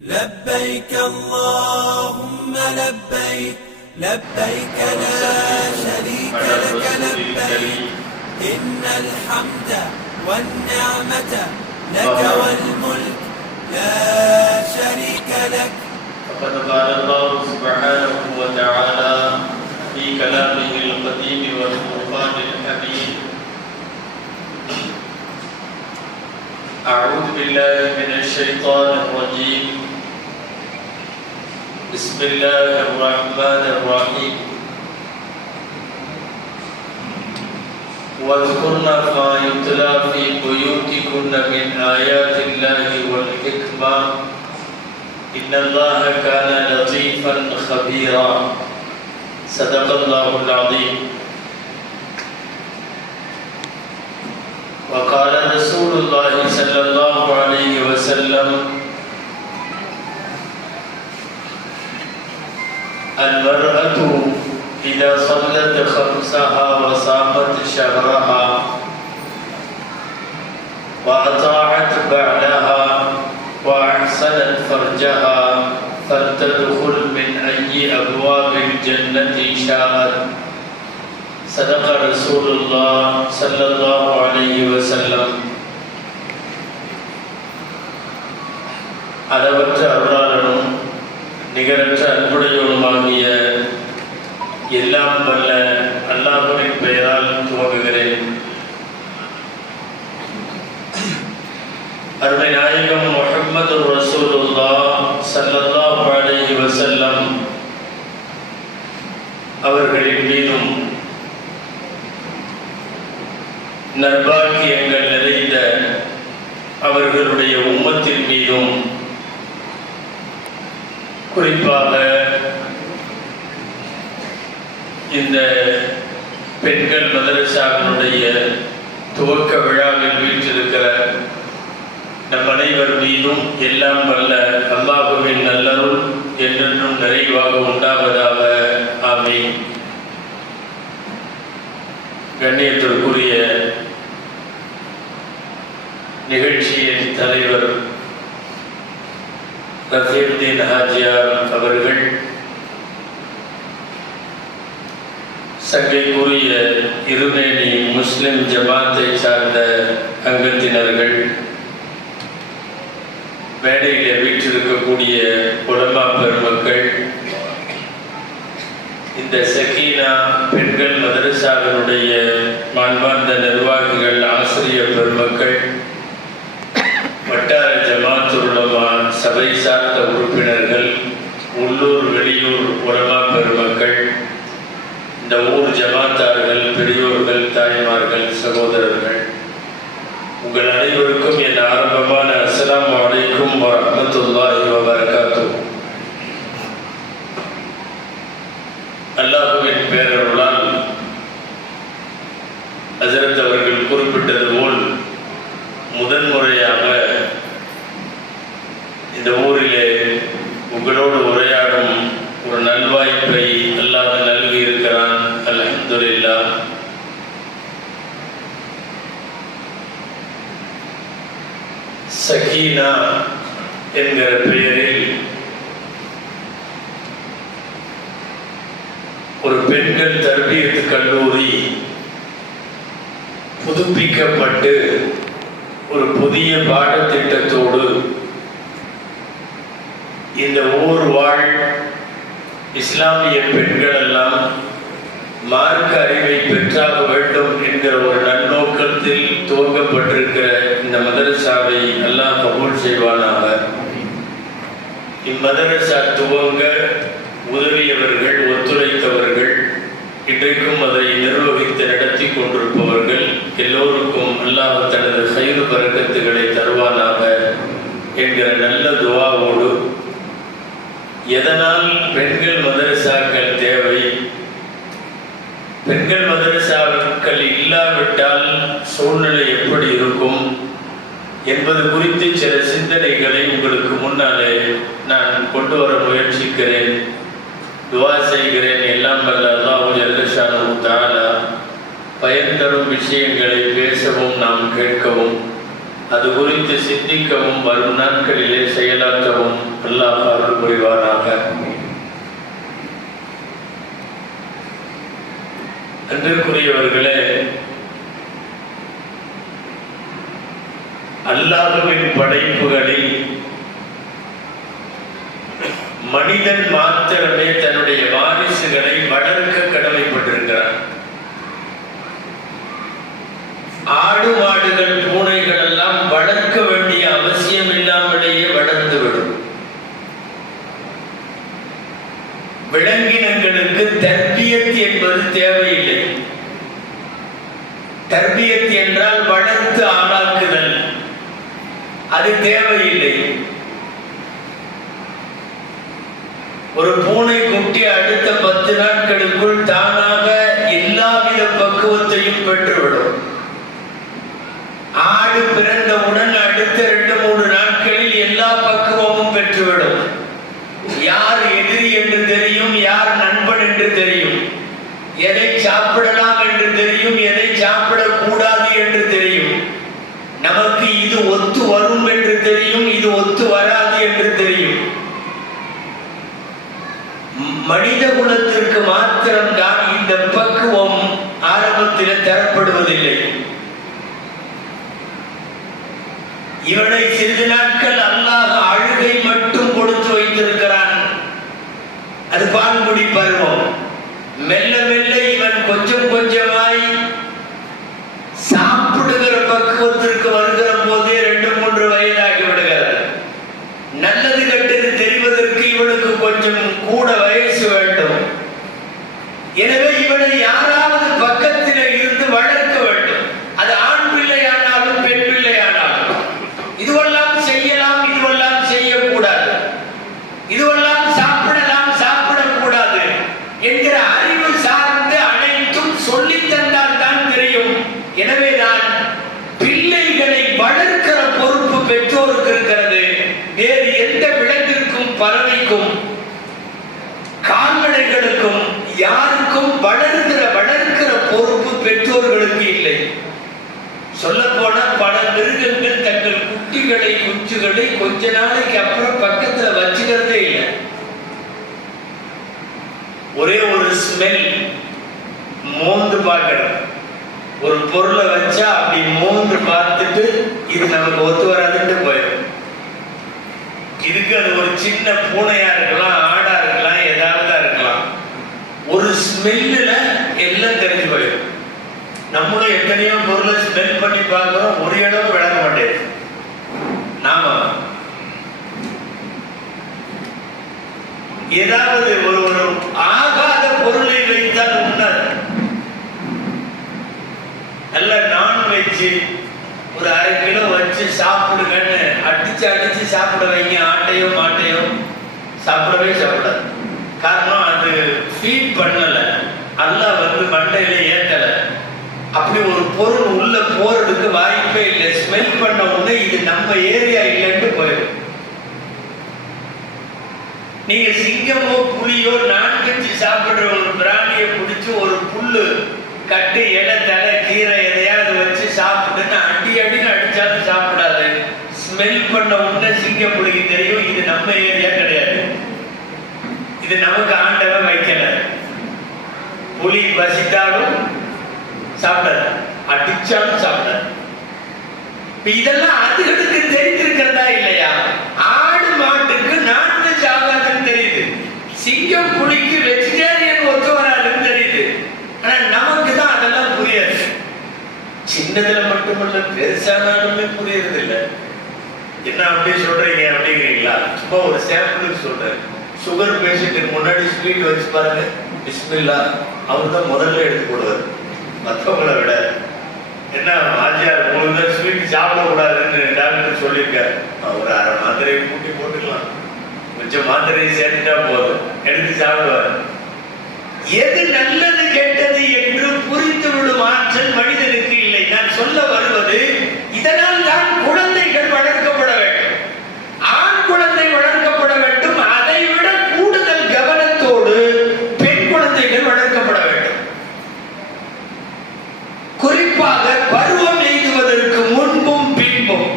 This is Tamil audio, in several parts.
لبيك اللهم لبيك لبيك لا شريك لك لبيك إن الحمد والنعمة لك والملك لا شريك لك. فقد قال الله سبحانه وتعالى في كلامه القديم والفرقان الحميد: أعوذ بالله من الشيطان الرجيم. بسم الله الرحمن الرحيم. واذكرن ما يتلى في بيوتكن من آيات الله والحكمة إن الله كان لطيفا خبيرا. صدق الله العظيم. وقال رسول الله صلى الله عليه وسلم: المرأة إذا صلت خمسها وصامت شهرها وأطاعت بعلها وأحسنت فرجها فلتدخل من أي أبواب الجنة شاءت. صدق رسول الله صلى الله عليه وسلم. அளவற்ற அருளாளனும் நிகரற்ற அன்புடையவனுமாகிய எல்லாம் வல்ல அல்லாஹ்வின் பெயரால் துவங்குகிறேன். அருமை நாயகம் முஹம்மது ரசூலுல்லாஹ் ஸல்லல்லாஹு அலைஹி வஸல்லம் அவர்களின் மீதும் நற்பாக்கியங்கள் நிறைந்த அவர்களுடைய உம்மத்தின் மீதும், குறிப்பாக இந்த பெண்கள் மதரசாவினுடைய துவக்க விழாவில் வீற்றிருக்கிற நம் அனைவர் மீதும் எல்லாம் வல்ல அல்லாஹ்வின் நல்லருள் என்றென்றும் நிறைவாக உண்டாவதாக. ஆமீன். கண்ணியத்திற்குரிய நிகழ்ச்சியின் தலைவர் ரஃபீத்தீன் ஹாஜியார் அவர்கள், சங்கைக்குரிய இருமேனி முஸ்லிம் ஜமாத்தை சார்ந்த அங்கத்தினர்கள், மேடையில் வீற்றிருக்கக்கூடிய உலமா பெருமக்கள், இந்த சக்கீனா பெண்கள் மதரசாவினுடைய மாண்பார்ந்த நிர்வாகிகள், ஆசிரியர் பெருமக்கள், வட்டார ஜமாத்துல் உலமா சபை சார்ந்த உறுப்பினர்கள், உள்ளூர் வெளியூர் உலமா பெருமக்கள், இந்த ஊர் ஜமாத்தார்கள், பெரியோர்கள், தாய்மார்கள், சகோதரர்கள், உங்கள் அனைவருக்கும் என் ஆரம்பமான அஸ்ஸலாமு அலைக்கும் வரஹ்மத்துல்லாஹி வபரகாத்துஹு. அல்லாஹ்வின் பேரருளால் ஹஜ்ரத் அவர்கள் குறிப்பிட்டது போல் முதன்முறையாக இந்த ஊரிலே உங்களோடு உரையாடும் ஒரு நல்வாய்ப்பை அல்லாஹ் நல்கி இருக்கிறான். அல்ஹம்துலில்லாஹ். சகீனா என்கிற பெயரில் ஒரு பெண்கள் தர்பியத்து கல்லூரி புதுப்பிக்கப்பட்டு ஒரு புதிய பாடத்திட்டத்தோடு இந்த ஊர் வாழ் இஸ்லாமிய பெண்கள் எல்லாம் மார்க்க அறிவை பெற்றாக வேண்டும் என்கிற ஒரு நன்னோக்கத்தில் துவங்கப்பட்டிருக்கிற இந்த மதரசாவை அல்லாஹ் கபூல் செய்வானாக. இம்மதரசா துவங்க உதவியவர்கள், ஒத்துழைத்தவர்கள், இன்றைக்கும் அதை நிர்வகித்து நடத்தி கொண்டிருப்பவர்கள் எல்லோருக்கும் அல்லாஹ் தனது கைது பரக்கத்துகளை தருவானாக என்கிற நல்ல துஆவோடு, எதனால் பெண்கள் மதரசாக்கள் தேவை, பெண்கள் மதரசாக்கள் இல்லாவிட்டால் சூழ்நிலை எப்படி இருக்கும் என்பது குறித்து சில சிந்தனைகளை உங்களுக்கு முன்னாலே நான் கொண்டு வர முயற்சிக்கிறேன். துஆ செய்கிறேன். எல்லாம் வல்ல அல்லாஹ் ஜல்ல ஷானஹு தஆலா பயன் தரும் விஷயங்களை பேசவும் நாம் கேட்கவும் அது குறித்து சிந்திக்கவும் வரும் நாட்களிலே செயலாற்றவும் அல்லாஹ் அருள் புரிவானாக. அன்பிற்குரியவர்களே, அல்லாஹ்வின் படைப்புகளில் மனிதன் மாத்திரமே தன்னுடைய வாரிசுகளை வளர்க்க கடமைப்பட்டிருக்கிறான். ஆடு மாடுகள் பூனைகள் எல்லாம் வளர்க்க வேண்டிய அவசியம் இல்லாமலேயே வளர்ந்துவிடும். விலங்கினங்களுக்கு தர்பியத் என்பது தேவையில்லை. தர்பியத் என்றால் வளர்த்து ஆளாக்குதல், அது தேவையில்லை. ஒரு பூனை குட்டி அடுத்த 10 நாட்களுக்குள் தானாக எல்லாவித பக்குவத்தையும் பெற்றுவிடும். ஆடு பிறந்தவுடன் அடுத்த 2-3 நாட்களில் எல்லா பக்குவமும் பெற்றுவிடும். யார் எதிரி என்று தெரியும், யார் நண்பன் என்று தெரியும், எதை சாப்பிடலாம் என்று தெரியும், எதை சாப்பிடக்கூடாது என்று தெரியும். நமக்கு இது ஒத்து வரும் என்று தெரியும், இது ஒத்து வராது என்று தெரியும். மனித குலத்திற்கு மாத்திரம்தான் இந்த பக்குவம் ஆரம்பத்தில் தரப்படுவதில்லை. இவனை சிறிது நாட்கள் அல்லாஹ் அழுகை மட்டும் கொடுத்து வைத்திருக்கிறான். அது பால்குடி பருவம். மெல்ல மெல்ல இவன் கொஞ்சம் கொஞ்சமாய் சாப்பிடுகிற பக்குவத்திற்கு வருகிற போதே 2-3 வயதாகி விடுகிறது. நல்லது கெட்டது தெரிவதற்கு இவனுக்கு கொஞ்சம் கூட வயசு வேண்டும். எனவே இவனை யாராவது பக்கத்தில் இருந்து வளர்க்க வேண்டும். அது ஆண் பிள்ளையானாலும் பெண் பிள்ளையானாலும். இதுவெல்லாம் செய்யலாம், இதுவெல்லாம் செய்யக்கூடாது, இதுவெல்லாம் சாப்பிடலாம், சாப்பிடக்கூடாது என்கிற அறிவு சார்ந்து அனைத்தும் சொல்லி தந்தால் தான் தெரியும். எனவேதான் பிள்ளைகளை வளர்க்கிற பொறுப்பு பெற்றோருக்கு இருக்கிறது. வேறு எந்த விலங்கிற்கும், பறவைக்கும், கால்நடைகளுக்கும் யாருக்கும் வளர்க்கிற பொறுப்பு பெற்றோர்களுக்கு இல்லை. சொல்ல போனா பல மிருகங்கள் தங்கள் குட்டிகளை, குஞ்சுகளை கொஞ்ச நாளைக்கு அப்புறம் பக்கத்துல வச்சுக்கிறதே இல்லை. ஒரே ஒரு ஸ்மெல், மோந்து பார்க்கணும். ஒரு பொருளை வச்சா அப்படி மோந்து பார்த்துட்டு இது நமக்கு ஒத்து வராதுன்னு போயிடும். இதுக்கு அது ஒரு சின்ன பூனையா இருக்கலாம், ஆடா இருக்கலாம், ஏதாவது இருக்கலாம். ஒரு ஸ்மெல்லுல எல்லாம் தெரிஞ்சு போயிடும். நம்மளும் எத்தனையோ பொருளை ஸ்மெல் பண்ணி பார்க்கிறோம், ஒரு இடம் விளங்க மாட்டேன். நாம ஏதாவது ஒரு ஆகாத பொருளை வைத்தால் உண்ணாது. நல்ல நான்வெஜ் ஒரு 1/2 கிலோ வச்சு சாப்பிடுங்கன்னு அடிச்சு சாப்பிட வைங்க. ஆட்டையோ மாட்டையோ சாப்பிடவே சாப்பிடாது. காரணம் அது ஃபீட் பண்ணல, அல்லாஹ் மண்டையில ஏத்தல. அப்படி ஒரு பொருள் உள்ள போறதுக்கு வாய்ப்பே இல்லை. ஸ்மெல் பண்ண உடனே இது நம்ம ஏரியா இல்லைன்னு போயிடும். நீங்க சிங்கமோ புலியோ நான்வெஜ் சாப்பிடுற ஒரு பிராணியை பிடிச்சி ஒரு புல்லு கட்டு, இலை, தலை, கீரை எதையாவது வச்சு சாப்பிட்டுன்னு அடின்னு அடிச்சாலும் சாப்பிடாது. ஸ்மெல் பண்ண உடனே சிங்க புலிக்கு தெரியும் இது நம்ம ஏரியா கிடையாது, இது நமக்கு ஆண்டவன் வைக்கல. புலி பசித்தாலும் சாப்பிடாது, அடிச்சாலும் சாப்பிடாது. இதெல்லாம் அதுகளுக்கு தெரிந்திருக்கிறதா இல்லையா? ஆடு மாட்டுக்கு நான்வெஜ் ஆகாதுன்னு தெரியுது, சிங்கம் புலிக்கு வெஜிடேரியன் ஒத்து வராதுன்னு தெரியுது. ஆனா நமக்கு தான் அதெல்லாம் புரியாது. சின்னதுல மட்டுமல்ல, பெருசானாலுமே புரியறது இல்லை. என்ன அப்படி சொல்றீங்க அப்படிங்கிறீங்களா? சும்மா ஒரு சாம்பிளுக்கு சொல்றேன். சுகர் பேஷண்ட்டுக்கு முன்னாடி ஸ்வீட் வச்சு பாருங்க, பிஸ்மில்லா, அவர் தான் முதல்ல எடுத்து போடுவார் மற்றவங்களை விட. என்ன ஆச்சியார் உங்களுக்கு ஸ்வீட் சாப்பிடக்கூடாதுன்னு டாக்டர் சொல்லியிருக்காரு. ஒரு 1/2 மாத்திரையை கூட்டி போட்டுக்கலாம், கொஞ்சம் மாத்திரையை சேர்த்துட்டா போதும், எடுத்து சாப்பிடுவார். எது நல்லது கெட்டது என்று புரிந்து விடும் ஆற்றல் மனிதனுக்கு இல்லை. நான் சொல்ல வருவது, இதனால் தான் குழந்தைகள் வளர்க்கப்பட வேண்டும். ஆண் குழந்தை வளர்க்கப்பட வேண்டும். அதை விட கூடுதல் கவனத்தோடு பெண் குழந்தைகள் வளர்க்கப்பட வேண்டும். குறிப்பாக பருவம் எய்துவதற்கு முன்பும் பின்பும்,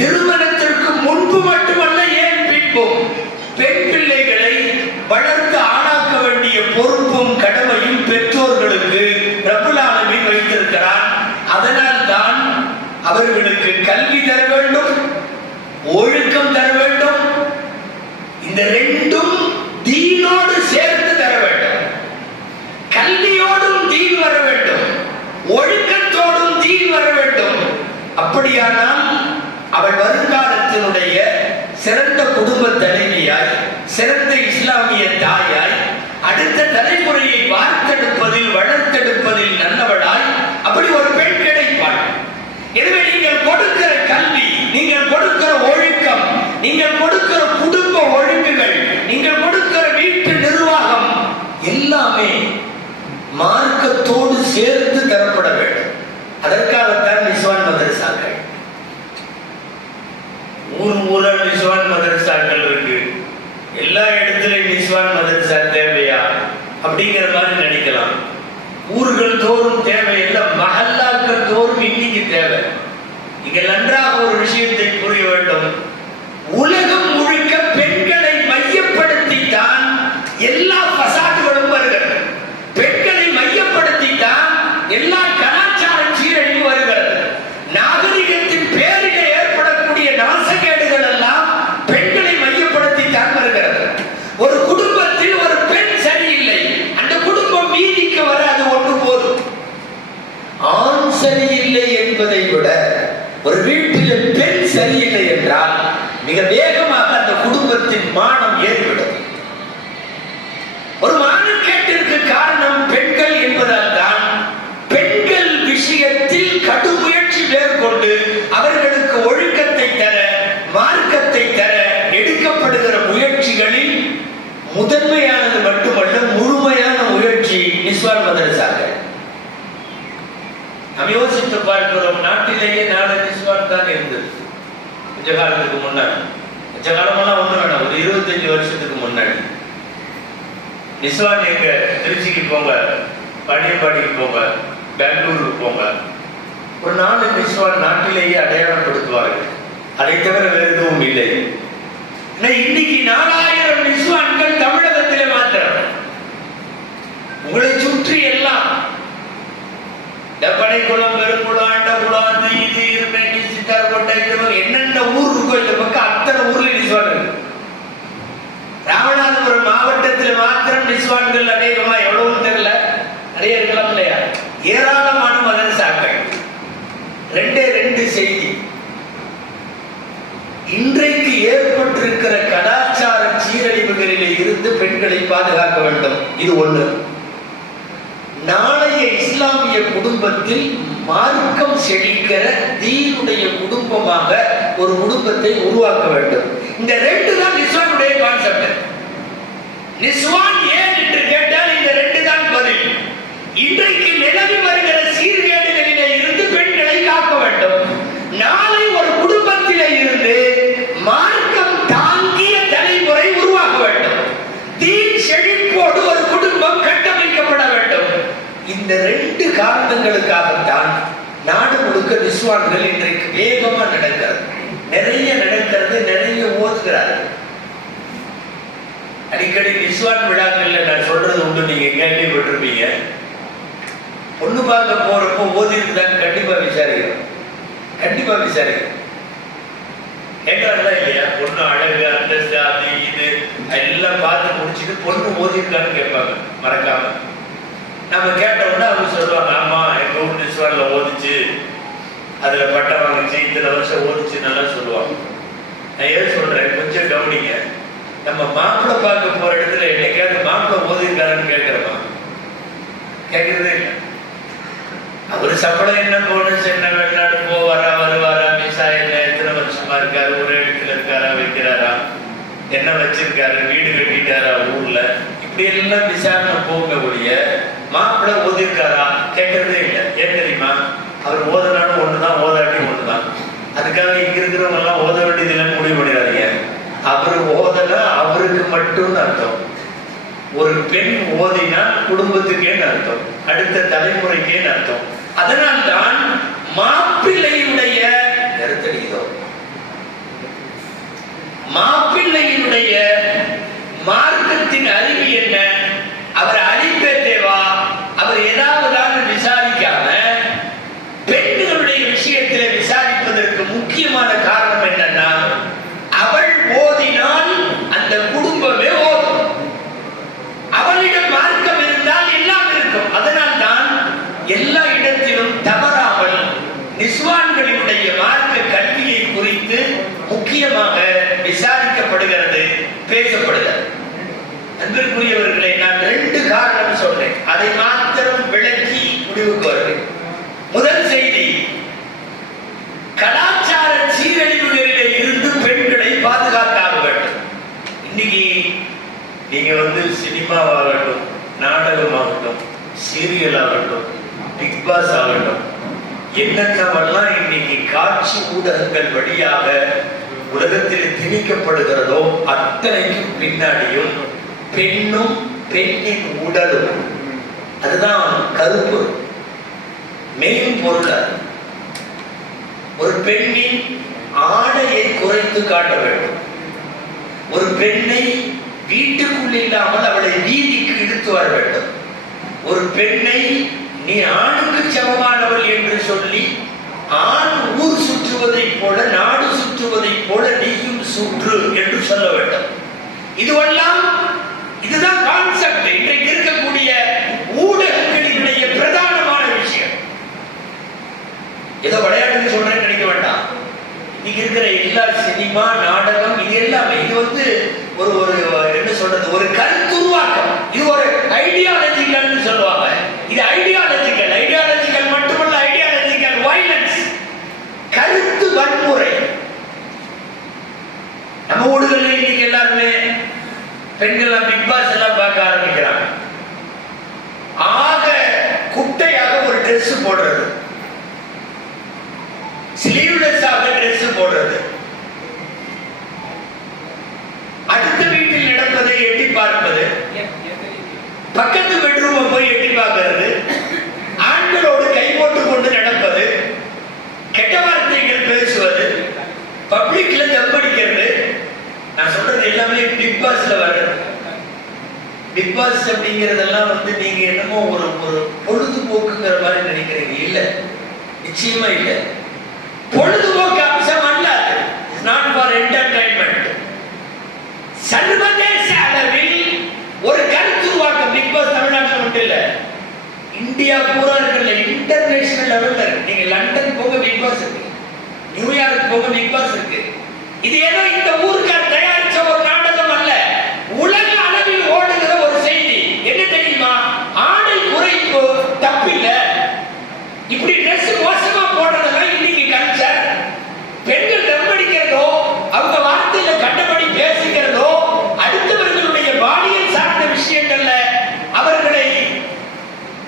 திருமணத்திற்கு முன்பு மட்டுமல்ல, ஏன் பின்பும் பெண் பிள்ளைகளை வளர்த்து ஆளாக்க வேண்டிய பொறுப்பும் கடமையும் பெற்றோர்களுக்கு ரப்புல் ஆலமீன் வைத்திருக்கிறார். அதனால் தான் அவர்களுக்கு கல்வி தர வேண்டும், ஒழுக்கம் தர வேண்டும். இந்த ரெண்டும் தீனோடு சேர்த்து தர வேண்டும். கல்வியோடும் தீன் வர வேண்டும், ஒழுக்கத்தோடும் தீன் வர வேண்டும். அப்படியானால் அவள் வருங்காலத்தினுடைய சிறந்த குடும்ப தலைவியாய், சிறந்த இஸ்லாமிய தாயாய், அடுத்த தலைமுறையை வார்த்தெடுப்பதில் வளர்த்தெடுப்பதில் நல்லவளாய் அப்படி ஒரு பெண் கிடைப்பாள். எனவே நீங்கள் கொடுக்கிற கல்வி, நீங்கள் கொடுக்கிற ஒழுக்கம், நீங்கள் கொடுக்கிற குடும்ப ஒழுங்குகள், நீங்கள் கொடுக்கிற வீட்டு நிர்வாகம் எல்லாமே மார்க்கத்தோடு சேர்த்து தரப்பட வேண்டும். அதற்காகத்தான் நிஸ்வான் மதரசாக்கள், ஊரா நிஸ்வான் மதரசாக்கள் இருக்கு. எல்லா இடத்துலயும் நிஸ்வான் மதரசா தேவையா அப்படிங்கிற மாதிரி நினைக்கலாம். ஊர்கள் தோறும் தேவையில்லை, மஹல்லாக்கள் தோறும் இன்னைக்கு தேவை. நீங்கள் நன்றாக ஒரு விஷயத்தை புரிய வேண்டும். உலகம் முழுக்க பெண்களை மையப்படுத்தித்தான் எல்லா பசாதுகளும் வருகிறது. பெண்களை மையப்படுத்தித்தான் எல்லா கலாச்சார சீரழிவு வருகிறது. நாகரிகத்தின் பேரில் ஏற்படக்கூடிய நாசகேடுகள் எல்லாம் பெண்களை மையப்படுத்தித்தான் வருகிறது. ஒரு குடும்பத்தில் ஒரு பெண் சரியில்லை, அந்த குடும்பம் மீதிக்கு வர அது ஒன்று போதும். ஆண் சரியில்லை என்பதை விட ஒரு வீட்டில் பெண் சரியில்லை என்றால் மிக வேகமாக அந்த குடும்பத்தின் மானம் ஏறிவிடும். ஒரு மானக்கேட்டிற்கு காரணம் பெண்கள் என்பதால் தான் பெண்கள் விஷயத்தில் கடும் முயற்சி மேற்கொண்டு அவர்களுக்கு ஒழுக்கத்தை தர, மார்க்கத்தை தர எடுக்கப்படுகிற முயற்சிகளில் முதன்மையானது மட்டுமல்ல, முழுமையான முயற்சி நிஸ்வான் மதரசாக்கள். நாம் யோசித்து பார்க்கிறோம், நாட்டிலேயே நாடு நிஸ்வான் தான் இருந்தது கொஞ்ச காலத்துக்கு முன்னாடி. கொஞ்ச காலமெல்லாம் ஒண்ணு வேணாம், ஒரு 25 வருஷத்துக்கு முன்னாடி நிஸ்வான் எங்க திருச்சிக்கு போங்க, பாண்டியப்பாடிக்கு போங்க, பெங்களூருக்கு போங்க, ஒரு 4 நிஸ்வான் நாட்டிலேயே அடையாளப்படுத்துவார்கள். அதை தவிர வேறு எதுவும் இல்லை. இன்னைக்கு 4000 நிஸ்வான்கள் தமிழகத்திலே மாத்திரம். உங்களை சுற்றி எல்லாம் பனைக்குளம், பெருங்குளம், அண்டகுளம், அது இது இருமேனி, சித்தார்கோட்டை, என்னென்ன ஊர் இருக்கோ இந்த பக்கம் அத்தனை ஊர்ல நிஸ்வான் இருக்கு. ராமநாதபுரம் மாவட்டத்தில் மாத்திரம் நிஸ்வான்கள் அநேகமா எவ்வளவு தெரியல, நிறைய இருக்கலாம் இல்லையா? ஏராளமான மதரசாக்கள். 2 செய்தி. இன்றைக்கு ஏற்பட்டிருக்கிற கலாச்சார சீரழிவுகளிலே இருந்து பெண்களை பாதுகாக்க வேண்டும். இது ஒண்ணு. நாளைய இஸ்லாமிய குடும்பத்தில் மார்க்கம் செழிக்கிற தீனுடைய குடும்பமாக ஒரு குடும்பத்தை உருவாக்க வேண்டும். இந்த 2 தான் நிஸ்வானுடைய கான்செப்ட். நிஸ்வான் ஏன் என்று கேட்டால் இந்த 2 தான் பதில். இன்றைக்கு நிலவி வருகிற சீர்கேடுகளிலே இருந்து பெண்களை காக்க வேண்டும். நாளை ஒரு குடும்பத்திலே இருந்து மார்க்கம் தாங்கிய தலைமுறை உருவாக்க வேண்டும். தீன் செழிப்போடு ஒரு குடும்பம் கட்டமைக்கப்பட வேண்டும். இந்த 2 காரணங்களுக்காகத்தான் நாடு முழுக்க நிஸ்வான்கள் இன்றைக்கு வேகமா நடக்கிறது. நிறைய நடக்கிறது, நிறைய ஓதுகிறார்கள். அடிக்கடி நிஸ்வான் விழாக்கள்ல நான் சொல்றது உண்டு, நீங்க கேள்விப்பட்டிருப்பீங்க. பொண்ணு பார்க்க போறப்போ ஓதிருக்குதான் கண்டிப்பா விசாரிக்கிறோம். கண்டிப்பா விசாரிக்கிறோம். கேட்கறாங்களா இல்லையா? பொண்ணு அழகு, அந்தஸ்து, அது இது எல்லாம் பார்த்து முடிச்சுட்டு பொண்ணு ஓதிருக்கான்னு கேட்பாங்க மறக்காம. நம்ம கேட்டோம்னா அவங்க சொல்லுவாங்க, ஆமா எங்க ஊர் நிஸ்வான்ல ஓதிச்சு, அதுல பட்டம் வாங்கிச்சு, இத்தனை வருஷம் ஓதிச்சு நல்லா சொல்லுவாங்க. நான் ஏன் சொல்றேன் கொஞ்சம் கவனிங்க. நம்ம மாப்பிள்ளை பார்க்க போற இடத்துல என்னைக்காவது மாப்பிள்ளை ஓதிருக்காருன்னு கேட்கிறோமா? கேட்கறதே இல்லை. அவரு சம்பளம் என்ன, போனஸ் என்ன, வெளிநாடு போவாரா வருவாரா, மிசா என்ன, எத்தனை வருஷமா இருக்காரு, ஒரு இடத்துல இருக்காரா, வைக்கிறாரா, என்ன வச்சிருக்காரு, வீடு கட்டிட்டாரா ஊர்ல, இப்படி எல்லாம் விசாரணை போக ஒழிய மாப்பிள்ளை ஓதிருக்காரா கேட்கறதே இல்லை. ஏன் தெரியுமா? அவர் ஓதனாலும் ஒண்ணுதான், ஓதாட்டி ஒண்ணுதான். அதுக்காக இங்க இருக்கிறவங்க எல்லாம் ஓத வேண்டியது இல்லைன்னு முடிவு பண்ணிடாதீங்க. அவர் ஓதனா அவருக்கு மட்டும்னு அர்த்தம். ஒரு பெண் ஓதினா குடும்பத்துக்கேன்னு அர்த்தம், அடுத்த தலைமுறைக்கேன்னு அர்த்தம். அதனால்தான் மாப்பிள்ளையுடைய மாப்பிள்ளையினுடைய குடும்பத்தின் அறிவு என்ன, அவர் அழிப்பே தேவா, அவர் ஏதாவது விசாரிக்காம பெண்களுடைய விஷயத்தில் விசாரிப்பதற்கு முக்கியமான காரணம் என்னன்னா, அவள் ஓதினால் அந்த குடும்பமே ஓதும். அவளிடம் மார்க்கம் இருந்தால் எல்லாம் இருக்கும். அதனால் தான் எல்லா இடத்திலும் தவறாமல் நிஸ்வான்களினுடைய மார்க்க கல்வியை குறித்து முக்கியமாக விசாரிக்கப்படுகிறது, பேசப்படுகிறது. அன்பிற்குரியவர்களை, நான் 2 காரணம் சொல்றேன், அதை மாத்திரம் விளக்கி முடிவுக்கு வருவேன். முதல் செய்தி, கலாச்சார சீரழிவுகளிலே இருந்து பெண்களை பாதுகாத்தாக வேண்டும். இன்னைக்கு நீங்க சினிமாவாகட்டும், நாடகமாகட்டும், சீரியல் ஆகட்டும், பிக் பாஸ் ஆகட்டும், என்னென்னவெல்லாம் இன்னைக்கு காட்சி ஊடகங்கள் வழியாக உலகத்தில் திணிக்கப்படுகிறதோ அத்தனைக்கும் பின்னாடியும் பெண்ணும் பெண்ணின் உடலும், அதுதான் கருப்பு மெயின் பொருள். ஒரு பெண்ணின் ஆடையை குறைத்து காட்ட வேண்டும். ஒரு பெண்ணை வீட்டுக்குள் இல்லாமல் அவளை வீதிக்கு இழுத்து வர வேண்டும். ஒரு பெண்ணை நீ ஆணுக்கு சமமானவள் என்று சொல்லி ஆண் ஊர் சுற்றுவதை போல, நாடு சுற்றுவதை போல நீயும் சுற்று என்று சொல்ல வேண்டும். இதுதான் கான்செப்ட். இன்றைக்கு இருக்கக்கூடிய ஊடகங்களினுடைய பிரதானமான விஷயம். ஏதோ விளையாட்டுக்கு சொல்றேன்னு நினைக்க வேண்டாம். இன்னைக்கு இருக்கிற எல்லா சினிமா, நாடகம், இது எல்லாமே இது ஒரு என்ன சொல்றது, ஒரு கருத்துருவாக்கம். இது ஒரு ஐடியாலஜிக்கல் சொல்லுவாங்க. இது ஐடியாலஜிக்கல் மட்டுமல்ல, ஐடியாலஜிக்கல் வயலன்ஸ், கருத்து வன்முறை. நம்ம ஊடுகள்ல இன்னைக்கு எல்லாருமே பெண்கள் பிக் பாஸ் எல்லாம் பார்க்க ஆரம்பிக்கிறாங்க. ஆக குட்டையாக ஒரு ட்ரெஸ் போடுறது, ஸ்லீவ்லெஸ்ஸாக ட்ரெஸ் போடுறது, அடுத்த வீட்டில் நடப்பதை எட்டி பார்ப்பது, பக்கத்து பெட்ரூமை போய் எட்டி பார்க்கிறது, ஆண்களோடு கை போட்டுக் கொண்டு நடப்பது, கெட்ட வார்த்தைகள் பேசுவது, பப்ளிக்ல தம்படிக்கிறது. நான் சொல்றது எல்லாமே பிக் பாஸ்ல வருது. பிக் பாஸ் அப்படிங்கிறதெல்லாம் நீங்க என்னமோ ஒரு பொழுதுபோக்குங்கிற மாதிரி நினைக்கிறீங்க. இல்ல, நிச்சயமா இல்ல. பொழுதுபோக்கு அம்சம் அல்ல. It's not for entertainment. சர்வதேச அளவில் ஒரு கருத்துருவாக்கம் பிக் பாஸ் தமிழ்நாட்டில் மட்டும் இல்ல, இந்தியா பூரா இருக்குல்ல, இன்டர்நேஷனல் லெவல்ல இருக்கு. நீங்க லண்டன் போக பிக் பாஸ் இருக்கு, நியூயார்க் போக பிக் பாஸ் இருக்கு. இது ஏதோ இந்த ஊருக்கார் தயாரிச்ச ஒரு நாடகம் அல்ல, உலக அளவில் ஓடுகிற ஒரு செய்தி. என்ன தெரியுமா? ஆடை குறைப்பு தப்பில்ல. இப்படி ட்ரெஸ் மோசமா போடுறதெல்லாம் இன்னைக்கு கல்ச்சர். பெண்கள் தம்படிக்கிறதோ, அவங்க வார்த்தையில கண்டபடி பேசுகிறதோ, அடுத்தவர்களுடைய பாலியல் சார்ந்த விஷயங்கள்ல அவர்களை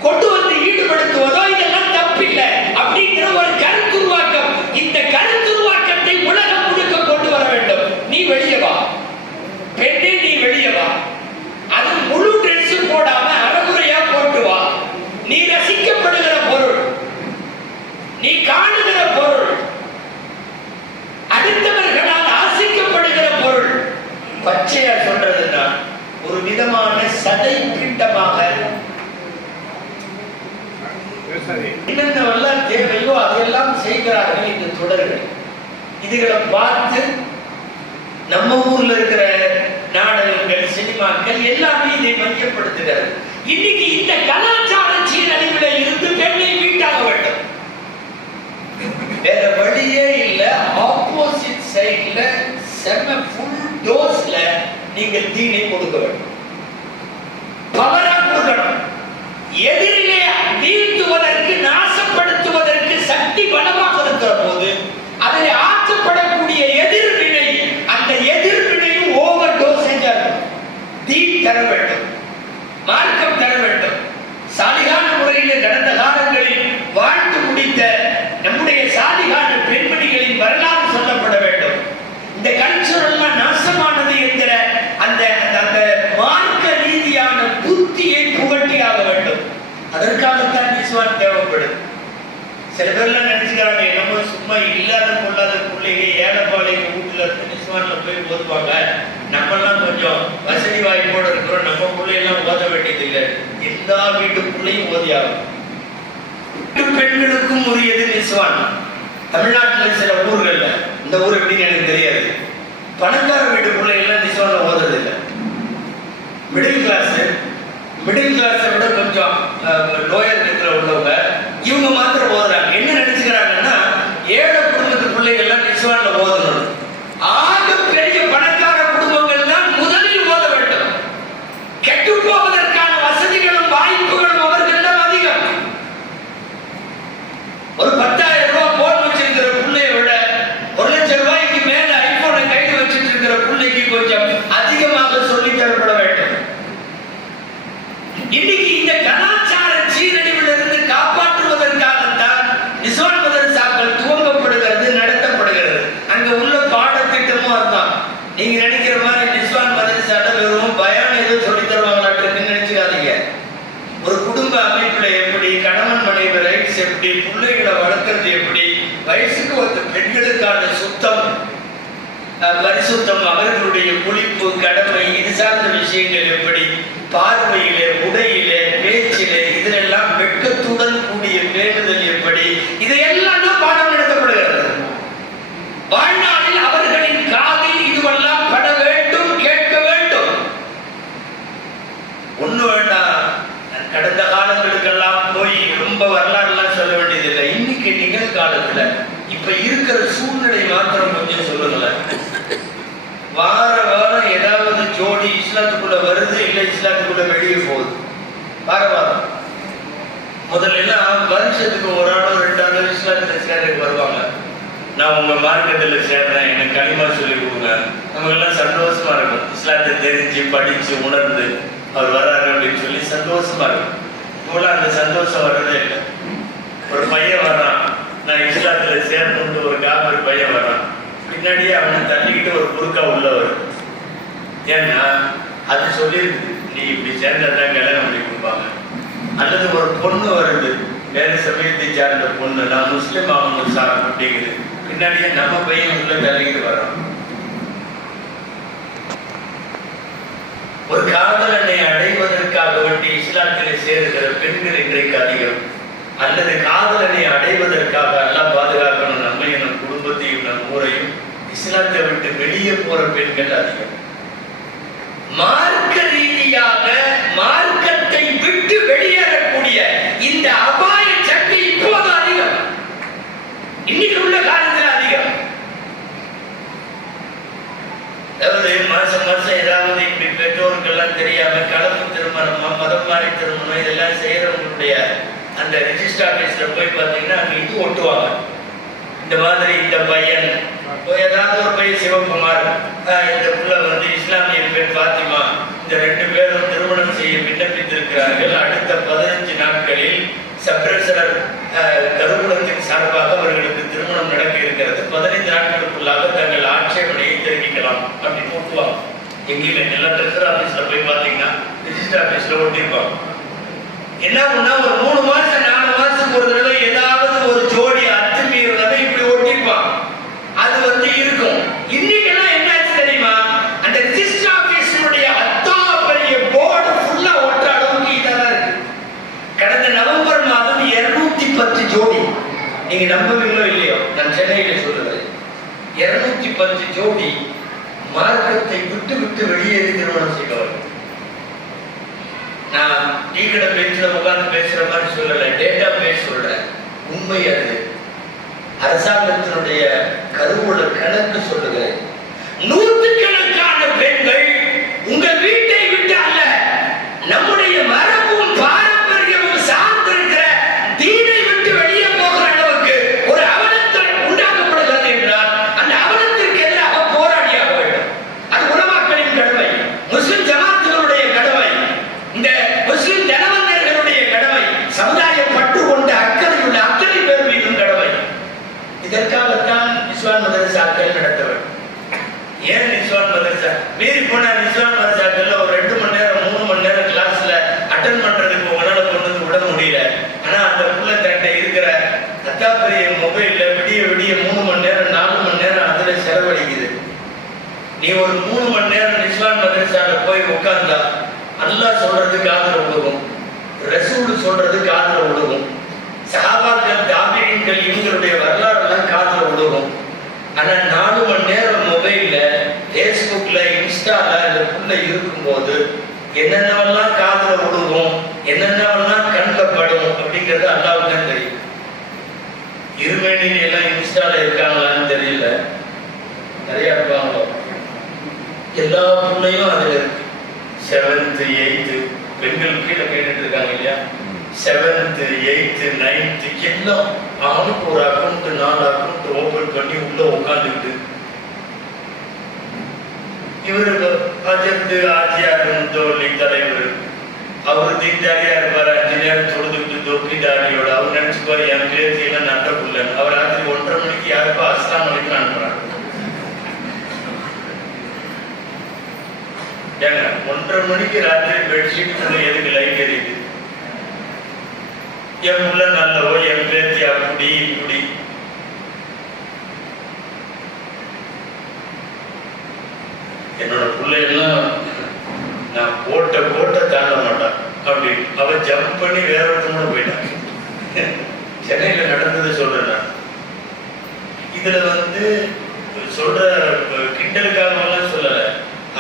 கொண்டு வந்து ஈடுபடுத்துவதோ, இதெல்லாம் தப்பில்லை அப்படிங்கிற ஒரு கருத்துருவாக்கம். இந்த கருத்துருவாக்கத்தை உலகம் முழுக்க கொண்டு வர வேண்டும். நீ வெளியே வா பெண்ணே, நீ வெளியே வா. அது முழு ட்ரெஸ் போடாம அறகுறையா போட்டு வா. நீ ரசிக்கப்படுகிற பொருள், நீ காணுகிற பொருள், அடுத்தவர்களால் ஆசிக்கப்படுகிற பொருள். பச்சையா சொல்றதுன்னா ஒரு விதமான சதை பிண்டமாக என்னென்னவெல்லாம் தேவையோ அதையெல்லாம் செய்கிறார்கள் இந்த தொடர்கள். இதுகளை பார்த்து நம்ம ஊர்ல இருக்கிற நாடகங்கள், சினிமாக்கள் எல்லாமே இதை மையப்படுத்துகிறது. இன்னைக்கு இந்த கலாச்சார சீரழிவுல இருந்து பெண்ணை மீட்டாக வேண்டும். வேற வழியே இல்ல. ஆப்போசிட் சைடுல செம ஃபுல் டோஸ்ல நீங்க தீனை கொடுக்க வேண்டும், பவரா கொடுக்கணும். எதிரிலே வீழ்த்துவதற்கு, நாசப்படுத்துவதற்கு சக்தி பலமாக இருக்கிற போது அதில் ஆற்றப்படக்கூடிய எதிர்வினை, அந்த எதிர்வினையும் ஓவர் டோசேஜா இருக்கும். தீன் தர வேண்டும், மார்க்கம் தர வேண்டும். சாலிகான முறையில் கடந்த காலங்களில் வாழ்த்து முடித்த நம்முடைய சாலிகான பெண்மணிகளின் வரலாறு சொல்லப்பட வேண்டும். இந்த கல்ச்சர் எல்லாம் நாசமானது என்கிற அந்த மார்க்க ரீதியான புத்தியை புகட்டியாக வேண்டும். அதற்காகத்தான் நிஸ்வான் தேவைப்படுது. சில பேர்லாம் நினைச்சுக்கிறாங்க, என்னமோ சும்மா இல்லாத கொள்ளாத பிள்ளைங்க ஏழைப்பாளைய வீட்டுல இருந்து நிஸ்வான்ல போய் ஓதுவாங்க, நம்மெல்லாம் கொஞ்சம் வசதி வாய்ப்போடு இருக்கிறோம், எல்லா வீட்டுக்குள்ளேயும் ஓதியாகும். பெண்களுக்கும் உரியது நிஸ்வான். தமிழ்நாட்டில் சில ஊர்கள்ல, இந்த ஊர் எப்படின்னு எனக்கு தெரியாது, பணக்கார வீட்டுக்குள்ள எல்லாம் நிஸ்வான ஓதுறது இல்லை. மிடில் கிளாஸை விட கொஞ்சம் லோயர் இடத்துல உள்ளவங்க இவங்க மாத்திரம் ஓதுறாங்க. என்ன நினைச்சுக்கிறாங்கன்னா, ஏழை குடும்பத்து பிள்ளைகள்லாம் நிஸ்வான்ல ஓதணும். ஆக பெரிய பணக்கார குடும்பங்கள் தான் முதலில் ஓத வேண்டும். கெட்டு போவதற்கான வசதிகளும் வாய்ப்புகளும் அவர்களிடம் அதிகம். ஒரு 10,000 ரூபாய் போன் வச்சிருக்கிற பிள்ளைய விட 1 லட்சம் ரூபாய்க்கு மேல ஐபோனை கையில் வச்சிட்டு இருக்கிற பிள்ளைக்கு கொஞ்சம் அதிகமாக சொல்லி தரப்பட வேண்டும். இன்னைக்கு இந்த கலாச்சார சீரழிவிலிருந்து காப்பாற்றுவதற்காகத்தான் நிஸ்வான் மதரசாக்கள் துவங்கப்படுகிறது, நடத்தப்படுகிறது. அங்க உள்ள பாடத்திட்டமும் அதுதான். நீங்க நினைக்கிற மாதிரி நிஸ்வான் மதரசால வெறும் பயான் ஏதோ சொல்லி தருவாங்களான்னு நினைச்சுக்காதீங்க. ஒரு குடும்ப அமைப்புல எப்படி கணவன் மனைவி ரைட்ஸ் எப்படி, பிள்ளைகளை வளர்க்கறது எப்படி, வயசுக்கு வந்த பெண்களுக்கான சுத்தம் பரிசுத்தம், அவர்களுடைய குளிப்பு கடமை, இது சார்ந்த விஷயங்கள் எப்படி, பார்வையிலே உடையிலே பேச்சிலே இதிலெல்லாம் வெட்கத்துடன் கூடிய பேணுதல் எப்படி, இதையெல்லாம் தான் பாடம் நடத்தப்படுகிறது. வாழ்நாளில் அவர்களின் காதில் இதுவெல்லாம் பட வேண்டும், கேட்க வேண்டும். ஒண்ணு வேண்டாம், கடந்த காலங்களுக்கெல்லாம் போய் ரொம்ப வரலாறுலாம் சொல்ல வேண்டியதில்லை. இன்னைக்கு நிகழ்காலத்துல இப்ப இருக்கிற சூழ்நிலை மாத்திரம் கொஞ்சம் சொல்லுங்களேன். வாரம் ஏதாவது ஜோடி இஸ்லாத்துக்குள்ள வருது, இல்ல இஸ்லாத்துக்குள்ள வெளியே போகுது. வாரம் முதல்ல எல்லாம் வருஷத்துக்கு ஒரு ஆளோ 2 ஆளோ இஸ்லாத்துல சேர்றதுக்கு வருவாங்க. நான் உங்க மார்க்கத்துல சேர்றேன், எனக்கு களிமா சொல்லி கொடுங்க. நம்ம எல்லாம் சந்தோஷமா இருக்கும். இஸ்லாத்தை தெரிஞ்சு படிச்சு உணர்ந்து அவர் வர்றாரு அப்படின்னு சொல்லி சந்தோஷமா இருக்கும். இப்போலாம் அந்த சந்தோஷம் வர்றதே இல்லை. ஒரு பையன் வர்றான், நான் இஸ்லாத்துல சேர்ந்து ஒரு காபர் பையன் வர்றான், பின்னாடியே அவனை தள்ளிக்கிட்டு ஒரு புருக்கா உள்ள வரும். ஏன்னா அது சொல்லியிருக்கு, நீ இப்படி சேர்ந்ததான் கல்யாணம் பண்ணி கொடுப்பாங்க. அல்லது ஒரு பொண்ணு வருது, வேறு சமயத்தை சார்ந்த பொண்ணு, நான் முஸ்லீம் ஆகணும் சார் அப்படிங்குது, பின்னாடியே நம்ம பையன் உள்ள தள்ளிக்கிட்டு வர்றான். ஒரு காதலனை அடைவதற்காக வேண்டி இஸ்லாத்திலே சேருகிற பெண்கள் இன்றைக்கு அதிகம். அல்லது காதலனை அடைவதற்காக எல்லாம் பாதுகாக்கணும் நம்மையும் நம் குடும்பத்தையும் நம் ஊரையும், இஸ்லாத்தை விட்டு வெளியே போற பெண்கள் அதிகம். மார்க்க ரீதியாக மார்க்கத்தை விட்டு வெளியேறக்கூடிய இந்த அபாய சக்தி இப்போது அதிகம், இன்னைக்கு உள்ள காலத்தில் அதிகம். அதாவது மாசம் ஏதாவது இப்படி பெற்றோருக்கெல்லாம் தெரியாம கலப்பு திருமணமா மதம் மாறி திருமணம் இதெல்லாம் செய்யறவங்களுடைய அந்த ரிஜிஸ்டர் ஆபீஸ்ல போய் பார்த்தீங்கன்னா அங்க இது ஒட்டுவாங்க. இந்த மாதிரி இந்த பையன் ஏதாவது ஒரு பையன் சிவகுமார், இந்த புள்ள வந்து இஸ்லாமிய பெண் பாத்திமா, இந்த 2 பேரும் திருமணம் செய்ய விண்ணப்பித்திருக்கிறார்கள். அடுத்த 15 நாட்களில் சப்ரசர் கருவூலத்தின் சார்பாக அவர்களுக்கு திருமணம் நடக்க இருக்கிறது. 15 நாட்களுக்குள்ளாக தங்கள் ஆட்சேபனையை தெரிவிக்கலாம் அப்படின்னு ஒட்டுவாங்க. எங்கேயுமே எல்லா ட்ரெஷர் ஆபீஸ்ல போய் பார்த்தீங்கன்னா ரிஜிஸ்டர் ஆபீஸ்ல ஒட்டிருப்பாங்க. என்ன பண்ணா ஒரு 3 மாசம் 4 மாசத்துக்கு ஒரு தடவை ஏதாவது ஒரு ஜோடி அத்துமீறதை இப்படி ஒட்டிருப்பாங்க. அது வந்து இருக்கும். இன்னைக்கெல்லாம் என்ன தெரியுமா, அந்த ரிஜிஸ்டர் ஆபீஸுடைய பெரிய போர்டு ஃபுல்லா ஒட்டுற அளவுக்கு இதெல்லாம் இருக்கு. கடந்த நவம்பர் மாதம் 210 ஜோடி, நீங்க நம்புவீங்களோ இல்லையோ, நான் சென்னையில சொல்லுறேன், 210 ஜோடி மார்க்கத்தை விட்டு விட்டு வெளியேறி திருமணம் செய்தவர்கள். நான் டீ கடை பேச்சுல உட்கார்ந்து பேசுற மாதிரி சொல்லல, டேட்டா பேஸ் சொல்றேன். உண்மை அது. அரசாங்கத்தினுடைய கருவூல கணக்கு சொல்லுகிறேன். 100கணக்கான பெண்கள் உங்கள் வீட்டை விட்டு அல்ல, நம்முடைய மரபும் பாரம்பரியமும் சார்ந்திருக்கிற தீனை விட்டு வெளியே போகிற அளவுக்கு ஒரு அவலத்தை உண்டாக்கப்படுகிறது என்றால் அந்த அவலத்திற்கு எதிராக போராடியாக வேண்டும். அது உலமாக்களின் கடமை, முஸ்லிம் ஜமாத்துகளுடைய கடமை, இந்த முஸ்லிம் தனவந்தர்களுடைய கடமை, சமுதாய பற்று கொண்ட அக்கறையுள்ள அத்தனை பேர் மீதும் கடமை. இதற்காகத்தான் நிஸ்வான் மதரசாக்கள் நடத்த வேண்டும். ஏன் நிஸ்வான் மதரசா மீறி போன நிஸ்வான் மதரசாக்கள்ல ஒரு 2 மணி நேரம் 3 மணி நேரம் கிளாஸ்ல அட்டன் பண்றதுக்கு உங்களால கொண்டு விட முடியல. ஆனா அந்த புள்ள தன்ட்ட இருக்கிற அத்தாப்பரிய மொபைல்ல விடிய 3 மணி நேரம் 4 மணி நேரம் அதுல செலவழிக்குது. நீ ஒரு 3 மணி நேரம் நிஸ்வான் மதரசால போய் உட்கார்ந்தா அல்லாஹ் சொல்றதுக்கு ஆதரவு கொடுக்கும். ரசூல் சொல்றது காதுல விழுகும், சஹாபாக்கள் தாபியீன்கள் இவங்களுடைய வரலாறு எல்லாம் காதுல விழுகும். ஆனா 4 மணி நேரம் மொபைல்ல, பேஸ்புக்ல, இன்ஸ்டால இதுக்குள்ள இருக்கும்போது என்னென்னவெல்லாம் காதுல விழுகும், என்னென்னவெல்லாம் கண்ணில் படும் அப்படிங்கிறது அல்லாஹ்வுக்கு தான் தெரியும். இருமேனியில் எல்லாம் இன்ஸ்டால இருக்காங்களான்னு தெரியல, நிறைய இருப்பாங்களோ. எல்லா பிள்ளையும் அதுல இருக்கு. 7th 8th பெண்கள் கீழே கேட்டுட்டு இருக்காங்க இல்லையா, 7th 8th 9th எல்லாம் அவனுக்கு ஒரு அக்கௌண்ட் 4 அக்கௌண்ட் ஓபன் பண்ணி உள்ள உட்காந்துக்கிட்டு இவருக்கு அஜர்ந்து ஆட்சியாரும் தோல்வி தலைவர் அவர் தீண்டாரியா இருப்பாரு, 5 நேரம் தொழுதுகிட்டு தொப்பி தாடியோட அவர் நினைச்சுப்பாரு என் பேர்த்தியெல்லாம் நட்டக்குள்ளன். அவர் ராத்திரி 1:30 மணிக்கு யாருப்பா அஸ்லாம் வலைக்கும் அனுப்புறாங்க. ஏங்க 1:30 மணிக்கு ராத்திரி பெட்ஷீட் எதுக்கு லைட் எரியுது? என் உள்ள நல்லவோ, என் பேத்தி அப்படி இப்படி. என்னோட பிள்ளையெல்லாம் நான் போட்ட தாண்ட மாட்டான் அப்படி அவ ஜம்ப் பண்ணி வேற ஒருத்தனோட போயிட்டான். சென்னையில நடந்தது சொல்றேன் நான். இதுல சொல்ற கிண்டலுக்காக சொல்லல.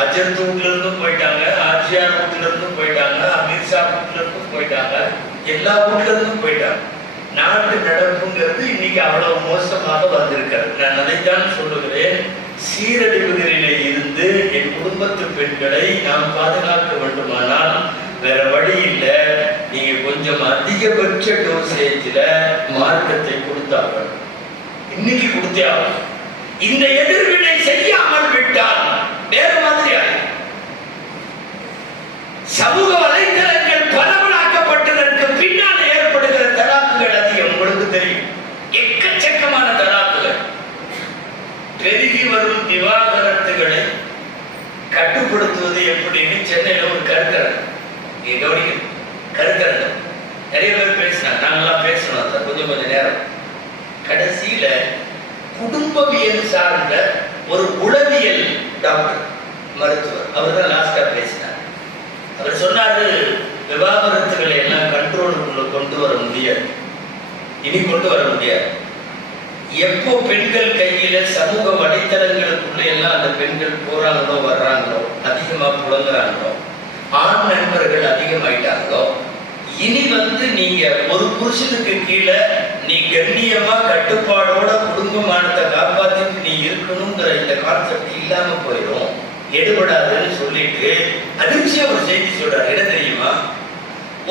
அஜர்த் வீட்டுல இருந்தும் போயிட்டாங்க, ஆட்சியார் வீட்டுல இருந்தும் போயிட்டாங்க, அமீர்ஷா வீட்டுல இருந்தும் போயிட்டாங்க, எல்லா வீட்டுல இருந்தும் போயிட்டாங்க. நாட்டு நடப்புங்கிறது இன்னைக்கு அவ்வளவு மோசமாக வந்திருக்கிறது. நான் அதைத்தான் சொல்லுகிறேன். சீரழிவுகளிலே இருந்து என் குடும்பத்து பெண்களை நாம் பாதுகாக்க வேண்டுமானால் வேற வழி இல்லை. நீங்க கொஞ்சம் அதிகபட்ச டோசேஜ்ல மார்க்கத்தை கொடுத்தாங்க, இன்னைக்கு கொடுத்தே ஆகும். இந்த எதிர்வினை செய்யாமல் விட்டால் வேற மாதிரி ஆகும். சமூக வலைதளங்கள் பரவலாக்கப்பட்டதற்கு பின்னால் ஏற்படுகிற தலாக்குகள் அதிகம். உங்களுக்கு தெரியும், எக்கச்சக்கமான தலாக்குகள். பெருகி வரும் விவாகரத்துகளை கட்டுப்படுத்துவது எப்படின்னு சென்னையில ஒரு கருத்தரங்கம், கருத்தரங்கம் நிறைய பேர் பேசினாங்க. நாங்கெல்லாம் பேசணும் அதை கொஞ்சம் நேரம். கடைசியில குடும்பவியல் சார்ந்த ஒரு உளவியல் டாக்டர், மருத்துவர், அவர் தான் லாஸ்டா பேசினார். அவர் சொன்னாரு, விவாகரத்துகளை எல்லாம் கண்ட்ரோலுக்குள்ள கொண்டு வர முடியாது, இனி கொண்டு வர முடியாது. எப்போ பெண்கள் கையில சமூக வலைத்தளங்களுக்குள்ள எல்லாம் அந்த பெண்கள் போறாங்களோ வர்றாங்களோ, அதிகமா புலங்குறாங்களோ, ஆண் நண்பர்கள் அதிகமாயிட்டாங்களோ, இனி நீங்க ஒரு புருஷனுக்கு கீழே நீ கண்ணியமா கட்டுப்பாடோட குடும்பமானத்தை காப்பாத்திட்டு நீ இருக்கணுங்கிற இந்த கான்செப்ட் இல்லாம போயிடும், எடுபடாதுன்னு சொல்லிட்டு அதிர்ச்சியா ஒரு செய்தி சொல்றாரு. என்ன தெரியுமா?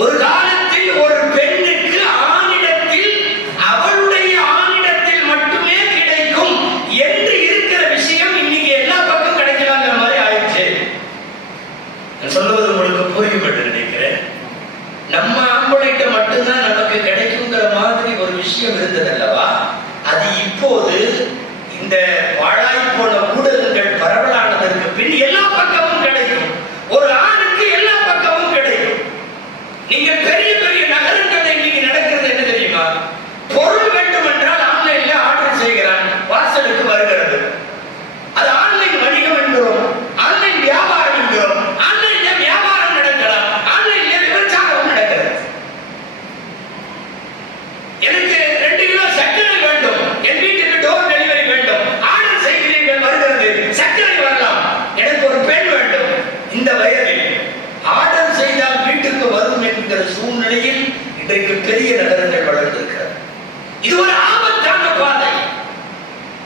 ஒரு காலத்தில் ஒரு பெண்ணுக்கு ஆணிடத்தில் அவளுடைய ஆணிடத்தில் மட்டுமே கிடைக்கும் என்று இருக்கிற விஷயம் இன்னைக்கு எல்லா பக்கம் கிடைக்கலாங்கிற மாதிரி ஆயிடுச்சு. சொல்லுவது உங்களுக்கு புரியும் என்று நினைக்கிறேன். நம்ம ஆம்பளைட்ட மட்டும்தான் நமக்கு கிடைக்குங்கிற மாதிரி ஒரு விஷயம் இருந்தது அல்லவா? அது இப்போது இந்த வாழாய் போன ஊடகங்கள் பரவலானதற்கு பின் எல்லா பக்கமும் கிடைக்கும். ஒரு ஆணுக்கு எல்லா பக்கமும் கிடைக்கும். நீங்க பெரிய பெரிய நகரங்கள் இன்னைக்கு நடக்கிறது என்ன தெரியுமா? பொருள் வேண்டும் என்றால் ஆன்லைன்ல ஆர்டர் செய்கிறான், வாசலுக்கு வருகிறது. அது ஆன்லைன் வணிகம் என்கிறோம், ஆன்லைன் வியாபாரம் என்கிறோம். ஆன்லைன்ல வியாபாரம் நடக்கலாம், ஆன்லைன்ல விபச்சாரம் நடக்கிறது. எனக்கு 2 கிலோ சர்க்கரை வேண்டும், என் வீட்டுக்கு டோர் டெலிவரி வேண்டும், ஆர்டர் செய்கிறீர்கள், வருகிறது, சர்க்கரை வரலாம், எனக்கு ஒரு பெண் வேண்டும். இந்த வயதில் ஆர்டர் செய்தால் வீட்டுக்கு வரும் என்கிற சூழ்நிலையில் இன்றைக்கு பெரிய நகரங்கள் வளர்ந்திருக்கிறது. இது ஒரு ஆபத்தான பாதை.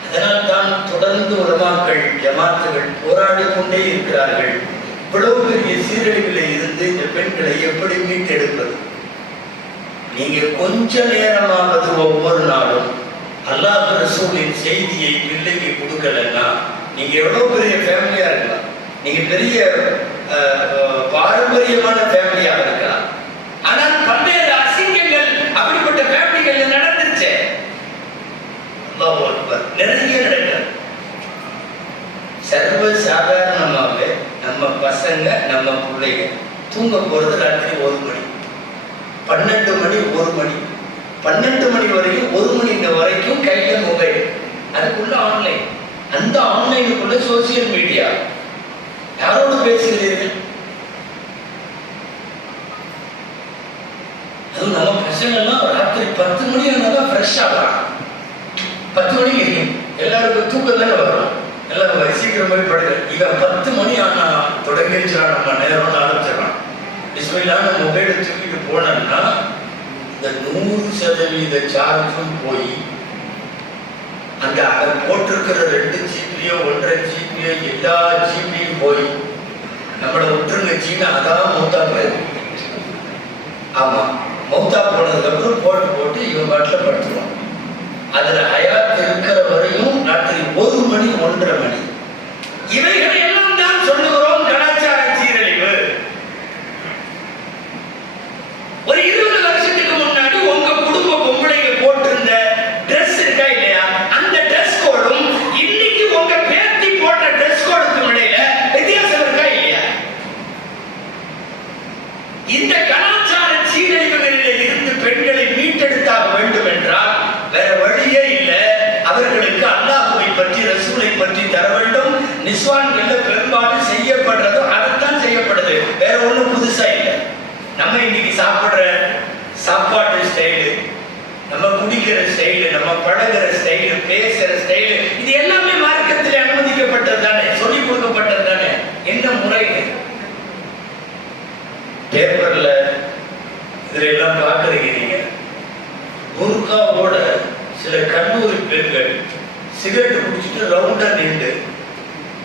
அதனால் தான் தொடர்ந்து உலமாக்கள், ஜமாத்துகள் போராடி கொண்டே இருக்கிறார்கள். இவ்வளவு பெரிய சீரழிவிலே இருந்து இந்த பெண்களை எப்படி மீட்டெடுப்பது? நீங்க கொஞ்ச நேரமாவது ஒவ்வொரு நாளும் அல்லாஹ் ரசூலின் செய்தியை பிள்ளைக்கு கொடுக்கலன்னா நீங்க எவ்வளவு பெரிய ஃபேமிலியா இருக்கலாம், நீங்க பெரிய பாரம்பரியமான ஃபேமிலியாக இருக்கலாம். ஆனால் பல்வேறு அசிங்கங்கள் அப்படிப்பட்ட ஃபேமிலிகள் நடந்துருச்சு. அல்லாஹ் அக்பர், நிறைய நடக்கிறது. சர்வ சாதாரணமாகவே நம்ம பசங்க, நம்ம பிள்ளைங்க தூங்க போறது ராத்திரி 1 மணி, 12 மணி, 1 மணி, 12 மணி வரைக்கும், 1 மணி வரைக்கும் கையில மொபைல், அதுக்குள்ள ஆன்லைன், அந்த ஆன்லைனுக்குள்ள சோசியல் மீடியா. யாரோடு பேசுகிறீர்கள்? பசங்க எல்லாம் ராத்திரி 10 மணி ஆனாதான் ஃப்ரெஷ் ஆகலாம். 10 மணிக்கு இருக்கும், எல்லாருக்கும் தூக்கம் தானே வரும், எல்லாரும் சீக்கிரம் போய் படுக்க. இவன் 10 மணி ஆனா தொடங்கிடுச்சான், நம்ம நேரம்னு ஆரம்பிச்சிடறான். பிஸ்மில்லான்னு மொபைலை தூக்கிட்டு போனோம்னா இந்த 100% சார்ஜும் போய் அந்த அவன் போட்டிருக்கிற 2 ஜிபியோ 1.5 ஜிபியோ எல்லா ஜிபியும் போய் நம்மளை விட்டுருங்க ஜீனா அதான் மௌத்தா போயிருக்கு. ஆமா, மௌத்தா போனதுக்கு அப்புறம் போட்டு இவன் பாட்டில் படுத்துருவான். அதுல ஹயாத் இருக்கிற வரையும் ராத்திரி 1 மணி 1:30 மணி. இவைகளை எல்லாம் தான் சொல்லுகிறோம் கலாச்சார சீரழிவு. ஒரு 20 வருஷத்துக்கு முன்னாடி உங்க குடும்ப பொம்பளைங்க போட்டிருந்த ட்ரெஸ் இருக்கா இல்லையா, அந்த ட்ரெஸ் கோடும் இன்னைக்கு உங்க பேத்தி போட்ட ட்ரெஸ் கோடுக்கு இடையில வித்தியாசம் இருக்கா இல்லையா? இந்த கலாச்சார சீரழிவுகளில் இருந்து பெண்களை மீட்டெடுத்தாக வேண்டும் என்றால் வேற வழியே இல்லை. அவர்களுக்கு அல்லாஹ்வை பற்றி ரசூலை பற்றி தர வேண்டும். நிஸ்வான்கள்ல பெரும்பாலும் செய்யப்படுறதும் அதைத்தான் செய்யப்படுது, வேற ஒண்ணும் புதுசா இல்லை. நம்ம இன்னைக்கு சாப்பிடுற சாப்பாட்டு ஸ்டைலு, நம்ம குடிக்கிற ஸ்டைலு, நம்ம பழகிற ஸ்டைலு, பேசுற ஸ்டைலு, இது எல்லாமே மார்க்கத்தில் அனுமதிக்கப்பட்டது தானே, சொல்லிக் கொடுக்கப்பட்டது தானே. என்ன முறை? பேப்பர்ல இதுல எல்லாம் பார்க்கறீங்க நீங்க, புர்காவோட சில கல்லூரி பெண்கள் சிகரெட் குடிச்சிட்டு ரவுண்டா நின்று,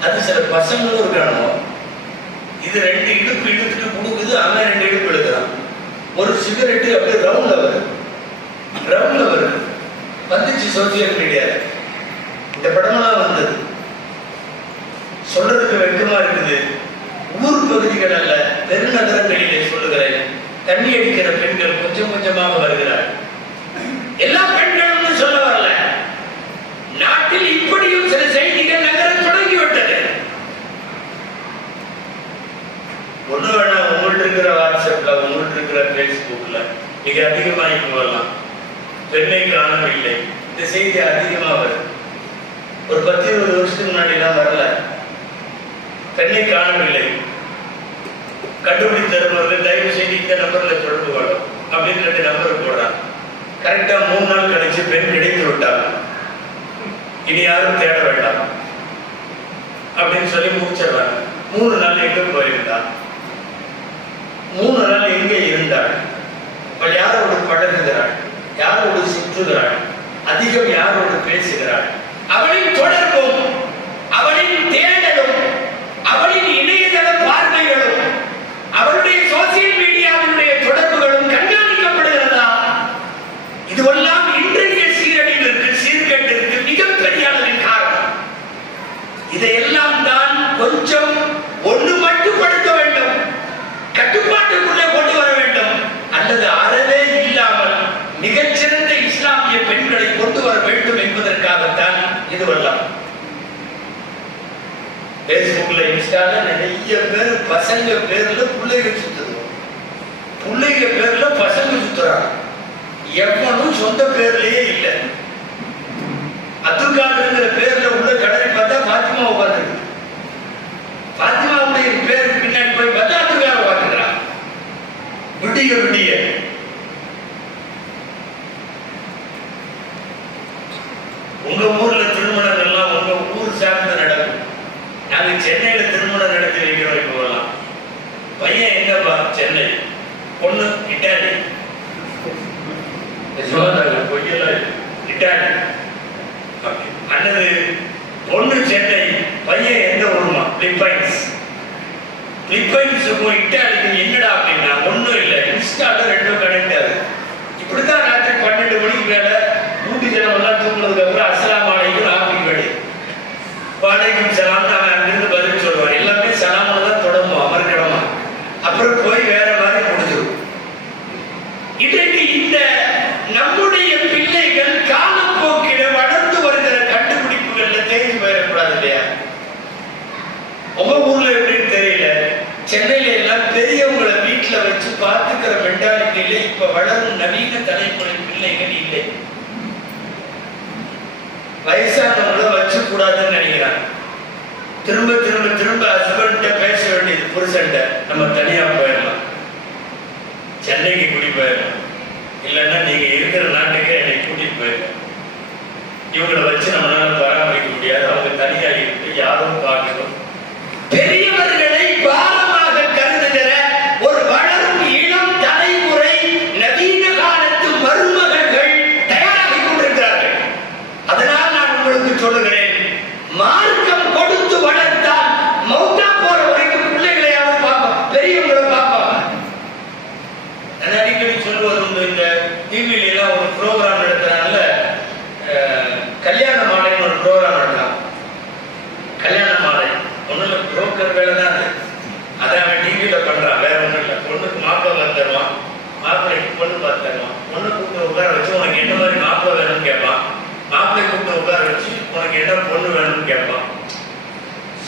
அது சில பசங்களும் இருக்கானோ, இது 2 இடுப்பு இழுத்துட்டு கொடுக்குது, அவன் 2 இடுப்பு எழுதுறான். ஒரு சிகரெட்டு அப்படியே ரவுண்ட்ல வருது வந்துச்சு சோசியல் மீடியால. இந்த படமெல்லாம் வந்தது. சொல்றதுக்கு வெட்கமா இருக்குது. ஊர் பகுதிகள் அல்ல, பெருநகரங்களிலே சொல்லுகிறேன், தண்ணி அடிக்கிற பெண்கள் கொஞ்சம் கொஞ்சமாக வருகிறார். எல்லா பெண்களும் சொல்ல வரல. நாட்டில் இப்படியும் சில செய்திகள் நகர தொடங்கிவிட்டது. ஒண்ணு வேணா உங்கள்ட்ட இருக்கிற வாட்ஸ்அப்ல, உங்கள்ட்ட இருக்கிற பேஸ்புக்ல மிக அதிகமாகி போகலாம். பெண்ணை காணவில்லை, இந்த செய்தி அதிகமா வருது. ஒரு 10-20 வருஷத்துக்கு முன்னாடி எல்லாம் வரல. பெண்ணை காணவில்லை, கண்டுபிடி தருபவர்கள் தயவு செய்து இந்த நம்பர்ல தொடர்பு கொள்ளும் அப்படின்னு 2 நம்பர் போடுறாங்க. கரெக்டா 3 நாள் கழிச்சு பெண் கிடைத்து விட்டாங்க. இனி யாரும் தேட வேண்டாம் அப்படின்னு சொல்லி முடிச்சிடுறாங்க. 3 நாள் எங்க போயிருந்தா, 3 நாள் எங்கே இருந்தாள், அவள் யாரோடு பழகுகிறாள், யாரோடு சுற்றுகிறாள், அதிகம் யாரோடு பேசுகிறாள், அவளின் தொடர்பும் அவளின் தேடலும் அவளின் இணையதள பார்வைகளும் அவளுடைய சோசியல் மீடியாவுடைய தொடர்புகளும் கண்காணிக்கப்படுகிறதா? இதுவெல்லாம் இன்றைய சீரழிவிற்கு, சீர்கேட்டிற்கு மிகப்பெரிய அளவின் காரணம். இதையெல்லாம் தான் கொஞ்சம் ஒன்று மட்டுப்படுத்த வேண்டும், கட்டுப்பாட்டுக்குள்ளே கொண்டு வர வேண்டும், அல்லது அறவே இல்லாமல் மிகச்சிறந்த இஸ்லாமிய பெண்களை கொண்டு வர வேண்டும் என்பதற்காகத்தான் இதுவெல்லாம். பேஸ்புக்ல, இன்ஸ்டால நிறைய பேர் பசங்க பேர்ல பிள்ளைங்க சுத்துது, பிள்ளைங்க பேர்ல பசங்க சுத்துறாங்க. எவனும் சொந்த பேர்லயே இல்லை. அப்துல்காதர்ங்கிற பேர்ல உள்ள கடலை பார்த்தா பாத்திமா உட்காந்துருக்கு, பாத்திமாவுடைய பேருக்கு பின்னாடி போய் பார்த்தா அப்துல்காதர் உட்காந்துக்கிறான். விடிய விடிய உங்க ஊர்ல திருமணம் எல்லாம் உங்க ஊர் சார்ந்து நடக்கும். நாங்க சென்னையில திருமணம் நடத்தி வைக்கிறோம். இப்போ எல்லாம் பையன் எங்கப்பா? சென்னை. பொண்ணு இட்டாலி. பொய்யெல்லாம் இட்டாலி. அல்லது பொண்ணு சென்னை, பையன் எந்த ஊருமா? பிலிப்பைன்ஸ். பிலிப்பைன்ஸுக்கும் இட்டாலிக்கும் என்னடா அப்படின்னா ஒன்றும் இல்லை, இன்ஸ்டால 2 கனெக்ட் ஆகுது. இப்படித்தான் ராத்திரி 12 மணிக்கு மேல மூட்டி ஜனம் எல்லாம் தூங்குனதுக்கு அப்புறம் அஸ்ஸலாமு அலைக்கும் ஆப்பிங் வேடி வாழைக்கும் சலாம்னு அவன் அங்கிருந்து பதில் சொல்லுவான். எல்லாமே சலாமோட தான் தொடங்கும் அமர்க்கடமா, அப்புறம் போய் வேற மாதிரி முடிஞ்சிடும். இன்றைக்கு இந்த நம்முடைய பிள்ளைகள் காலப்போக்கில வளர்ந்து வருகிற கண்டுபிடிப்புகள்ல தேங்கி போயிடக்கூடாது இல்லையா? உங்க ஊர்ல எப்படின்னு தெரியல, சென்னையில எல்லாம் பெரியவங்களை வீட்டுல வச்சு பார்த்துக்கிற மென்டாலிட்டியில இப்ப வளரும் நவீன தலைமுறை பிள்ளைகள் இல்லை. வயசானவங்கள வச்சு கூடாதுன்னு நினைக்கிறாங்க. திரும்ப திரும்ப திரும்ப ஹஸ்பண்ட பேச வேண்டியது புருஷன்ட, நம்ம தனியா போயிடலாம், சென்னைக்கு குடி போயிடலாம், இல்லைன்னா நீங்க இருக்கிற நாட்டுக்கு என்னை கூட்டிட்டு போயிருங்க. இவங்களை வச்சு நம்மளால பராமரிக்க முடியாது. அவங்க தனியா இருக்கு, யாரும் பார்க்கணும். பெரியவர்களை பாரமாக கருதுகிற ஒரு வளரும் இளம் தலைமுறை நவீன காலத்து மருமகள்கள் தயாராகி கொண்டிருக்கிறார்கள். அதனால் நான் உங்களுக்கு சொல்லுகிறேன், மார்க்கம் கொடுத்து வளர்த்தால் மௌத்தா போற வரைக்கும் பிள்ளைகளையாவது பார்ப்போம், பெரியவங்களை பார்ப்பாங்க. நான் அடிக்கடி சொல்வது உண்டு, இந்த டிவில எல்லாம் ஒரு ப்ரோக்ராம் நடத்துறாங்கல்ல, கல்யாண மாலைன்னு ஒரு ப்ரோக்ராம் நடத்தலாம். கல்யாண மாலை ஒன்றும் இல்லை, புரோக்கர் வேலை தான் அது. அதை அவன் டிவியில பண்றான், வேற ஒன்றும் இல்லை. பொண்ணுக்கு மாப்பிள்ளை பார்த்து தருவான், மாப்பிள்ளைக்கு பொண்ணு பார்த்து தருவான். பொண்ணு கூப்பிட்டு உட்கார வச்சு உனக்கு என்ன மாதிரி மாப்பிள்ளை வேணும்னு கேட்பான். மாப்பிள்ளை கூப்பிட்டு உட்கார வச்சு உனக்கு என்ன பொண்ணு வேணும்னு கேட்பான்.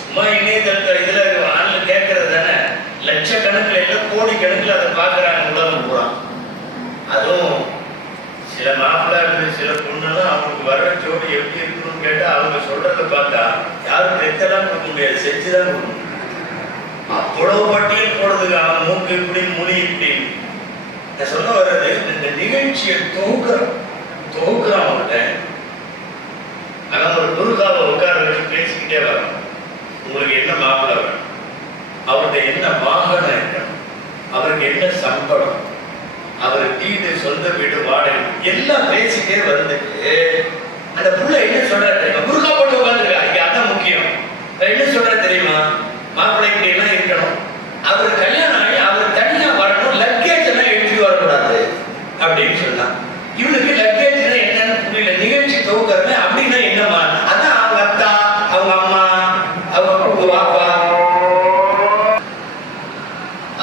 சும்மா இணையதளத்தில் இதுல ஆள்ல கேட்கறது தானே. லட்சக்கணக்கில் இல்லை, கோடி கணக்கில் அதை பார்க்குறாங்க உலகம் பூரா. அதுவும் சில மாப்பிள்ளை இருந்து சில பொண்ணுலாம் அவங்களுக்கு வர்ற ஜோடி எப்படி இருக்கணும்னு கேட்டால் அவங்க சொல்றதை பார்த்தா யாரும் தெத்தெல்லாம் கொடுக்க முடியாது, செஞ்சுதான் கொடுக்கணும். அவ்வளவு பட்டியல் போடுறதுக்கு அவன் மூக்கு இப்படி முடி இப்படி. நான் சொல்ல வர்றது, இந்த நிகழ்ச்சியை தொகுக்கிறான் அவங்கள்ட்ட. ஆனால் ஒரு துர்காவை உட்கார வச்சு பேசிக்கிட்டே வரணும். உங்களுக்கு என்ன மாப்பிள்ளை வேணும், அவர்கிட்ட என்ன வாகனம் இருக்கணும், அவருக்கு என்ன சம்பளம், அவர் வீடு, சொந்த வீடு, வாடகை எல்லாம் பேசிட்டே வந்துட்டு அந்த புள்ள என்ன சொல்ற தெரியுமா? குறுக்கா போட்டு உட்காந்துருக்கா. இங்க அதான் முக்கியம். என்ன சொல்ற தெரியுமா? மாப்பிள்ளை இப்படி எல்லாம் இருக்கணும், அவர் கல்யாணம் ஆகி அவர் தனியா வரணும், லக்கேஜ் எல்லாம் எடுத்துட்டு வரக்கூடாது அப்படின்னு சொன்னா. இவனுக்கு லக்கேஜ் என்னன்னு புரியல. நிகழ்ச்சி தொகுக்கிறது அப்படின்னா என்னமா? அதான் அவங்க அத்தா, அவங்க அம்மா, அவங்க பாப்பா.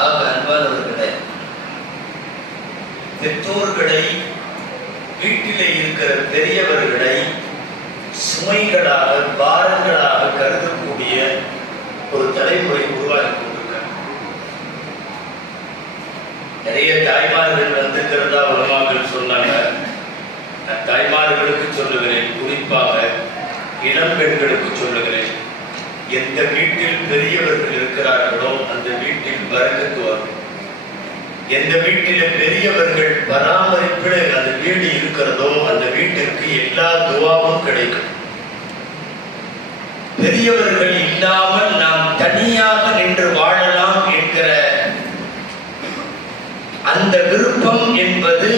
அன்பானவர்களே, பெற்றோர்களை, வீட்டிலே இருக்கிற பெரியவர்களை சுமைகளாக, பாரங்களாக கருதக்கூடிய ஒரு தலைமுறை உருவாகி கொண்டிருக்கிறார். நிறைய தாய்மார்கள் வந்திருக்கிறதா உலமாக்கள் சொன்னாங்க. தாய்மார்களுக்கு சொல்லுகிறேன், குறிப்பாக இளம் பெண்களுக்கு சொல்லுகிறேன், எந்த வீட்டில் பெரியவர்கள் இருக்கிறார்களோ அந்த வீட்டில் பரக்கத்து வரும். எந்த வீட்டில பெரியவர்கள் பராமரிப்பில் அந்த வீடு இருக்கிறதோ அந்த வீட்டிற்கு எல்லா துவாவும் கிடைக்கும். பெரியவர்கள் இல்லாமல் நாம் தனியாக நின்று வாழலாம் என்கிற அந்த விருப்பம் என்பது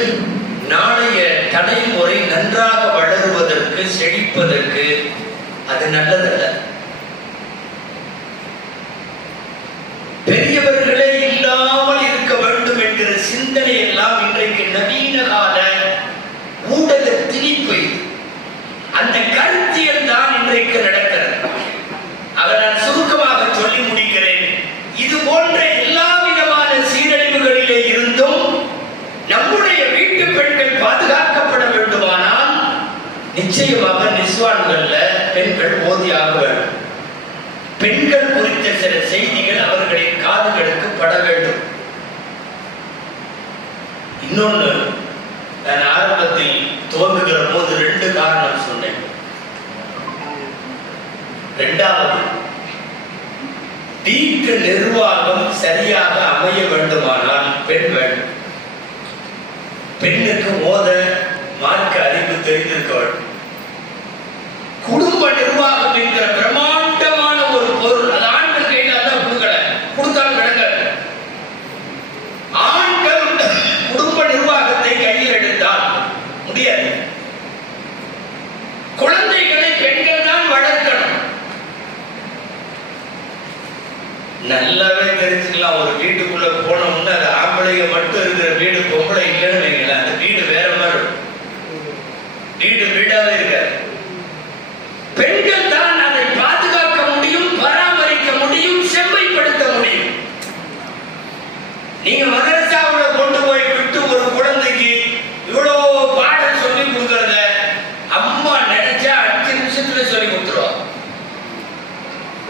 நாளைய தலைமுறை நன்றாக வளருவதற்கு, செழிப்பதற்கு அது நல்லதல்ல. பெரியவர்களே இல்லாமல் இருக்க வேண்டும் என்கிற சிந்தனை எல்லாம் இன்றைக்கு நவீன கால ஊடக திணிப்பு. அந்த கருத்தியல் தான் இன்றைக்கு நடக்கிறது. அதை நான் சுருக்கமாக சொல்லி முடிக்கிறேன். இது போன்ற எல்லா விதமான சீரழிவுகளிலே இருந்தும் நம்முடைய வீட்டு பெண்கள் பாதுகாக்கப்பட வேண்டுமானால் நிச்சயமாக நிஸ்வான்கள்ல பெண்கள் ஓதியாக வேண்டும். பெண்கள் குறித்த சில செய்திகள் அவர்களின் காதுகளுக்கு பட வேண்டும். இன்னொன்னு, நான் ஆரம்பத்தில் துவங்குகிற போது 2 காரணம் சொன்னேன். இரண்டாவது, வீட்டு நிர்வாகம் சரியாக அமைய வேண்டுமானால் பெண் வேண்டும். பெண்ணுக்கு ஓத மார்க்க அறிவு தெரிந்திருக்க வேண்டும். குடும்ப நிர்வாகம் என்கிற பிரமாண்டமான ஒரு பொருள் அது ஆண்கள் கையில் அல்ல கொடுக்கல, கொடுத்தால் விளங்கல. ஆண்கள் குடும்ப நிர்வாகத்தை கையில் எடுத்தால் முடியாது. குழந்தைகளை பெண்கள் தான் வளர்க்கணும். நல்லாவே தெரிஞ்சுக்கலாம். ஒரு வீட்டுக்குள்ள போனோம்னா அது ஆம்பளைங்க மட்டும் இருக்கிற வீடு, பொம்பளை இல்லைன்னு வைங்களேன், அந்த வீடு வேற மாதிரி இருக்கும். வீடு வீடாவே இருக்காது. பெண்கள் தான் அதை பாதுகாக்க முடியும், பராமரிக்க முடியும், செம்மைப்படுத்த முடியும். நீங்க மதரசாவுல கொண்டு போய் விட்டு ஒரு குழந்தைக்கு இவ்வளவு பாடம் சொல்லி கொடுக்கறத அம்மா நினைச்சா 5 நிமிஷத்துல சொல்லி கொடுத்துருவோம்.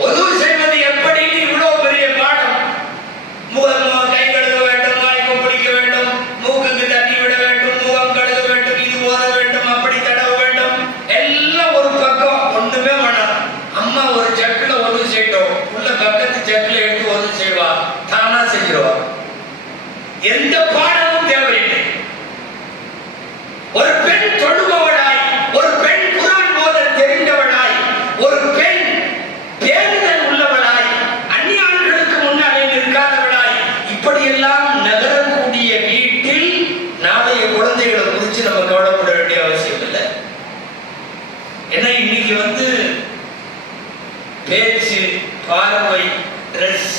உதவு செய்வது எப்படி இவ்வளவு பெரிய பாடம். கை கழுக வேண்டும், வாய்ப்பு பிடிக்க வேண்டும், மூக்குக்கு தண்ணி விட வேண்டும், முகம் கழுக வேண்டும், இது ஓத வேண்டும், அப்படி தடவ வேண்டும், எல்லாம் ஒரு பக்கம். ஒண்ணுமே வேணாம். அம்மா ஒரு ஜக்குல ஒன்று செய்யட்டும், உள்ள பக்கத்து ஜக்குல எடுத்து ஒன்று செய்வா, தானா செஞ்சிருவா. எந்த பாடமும் தேவையில்லை.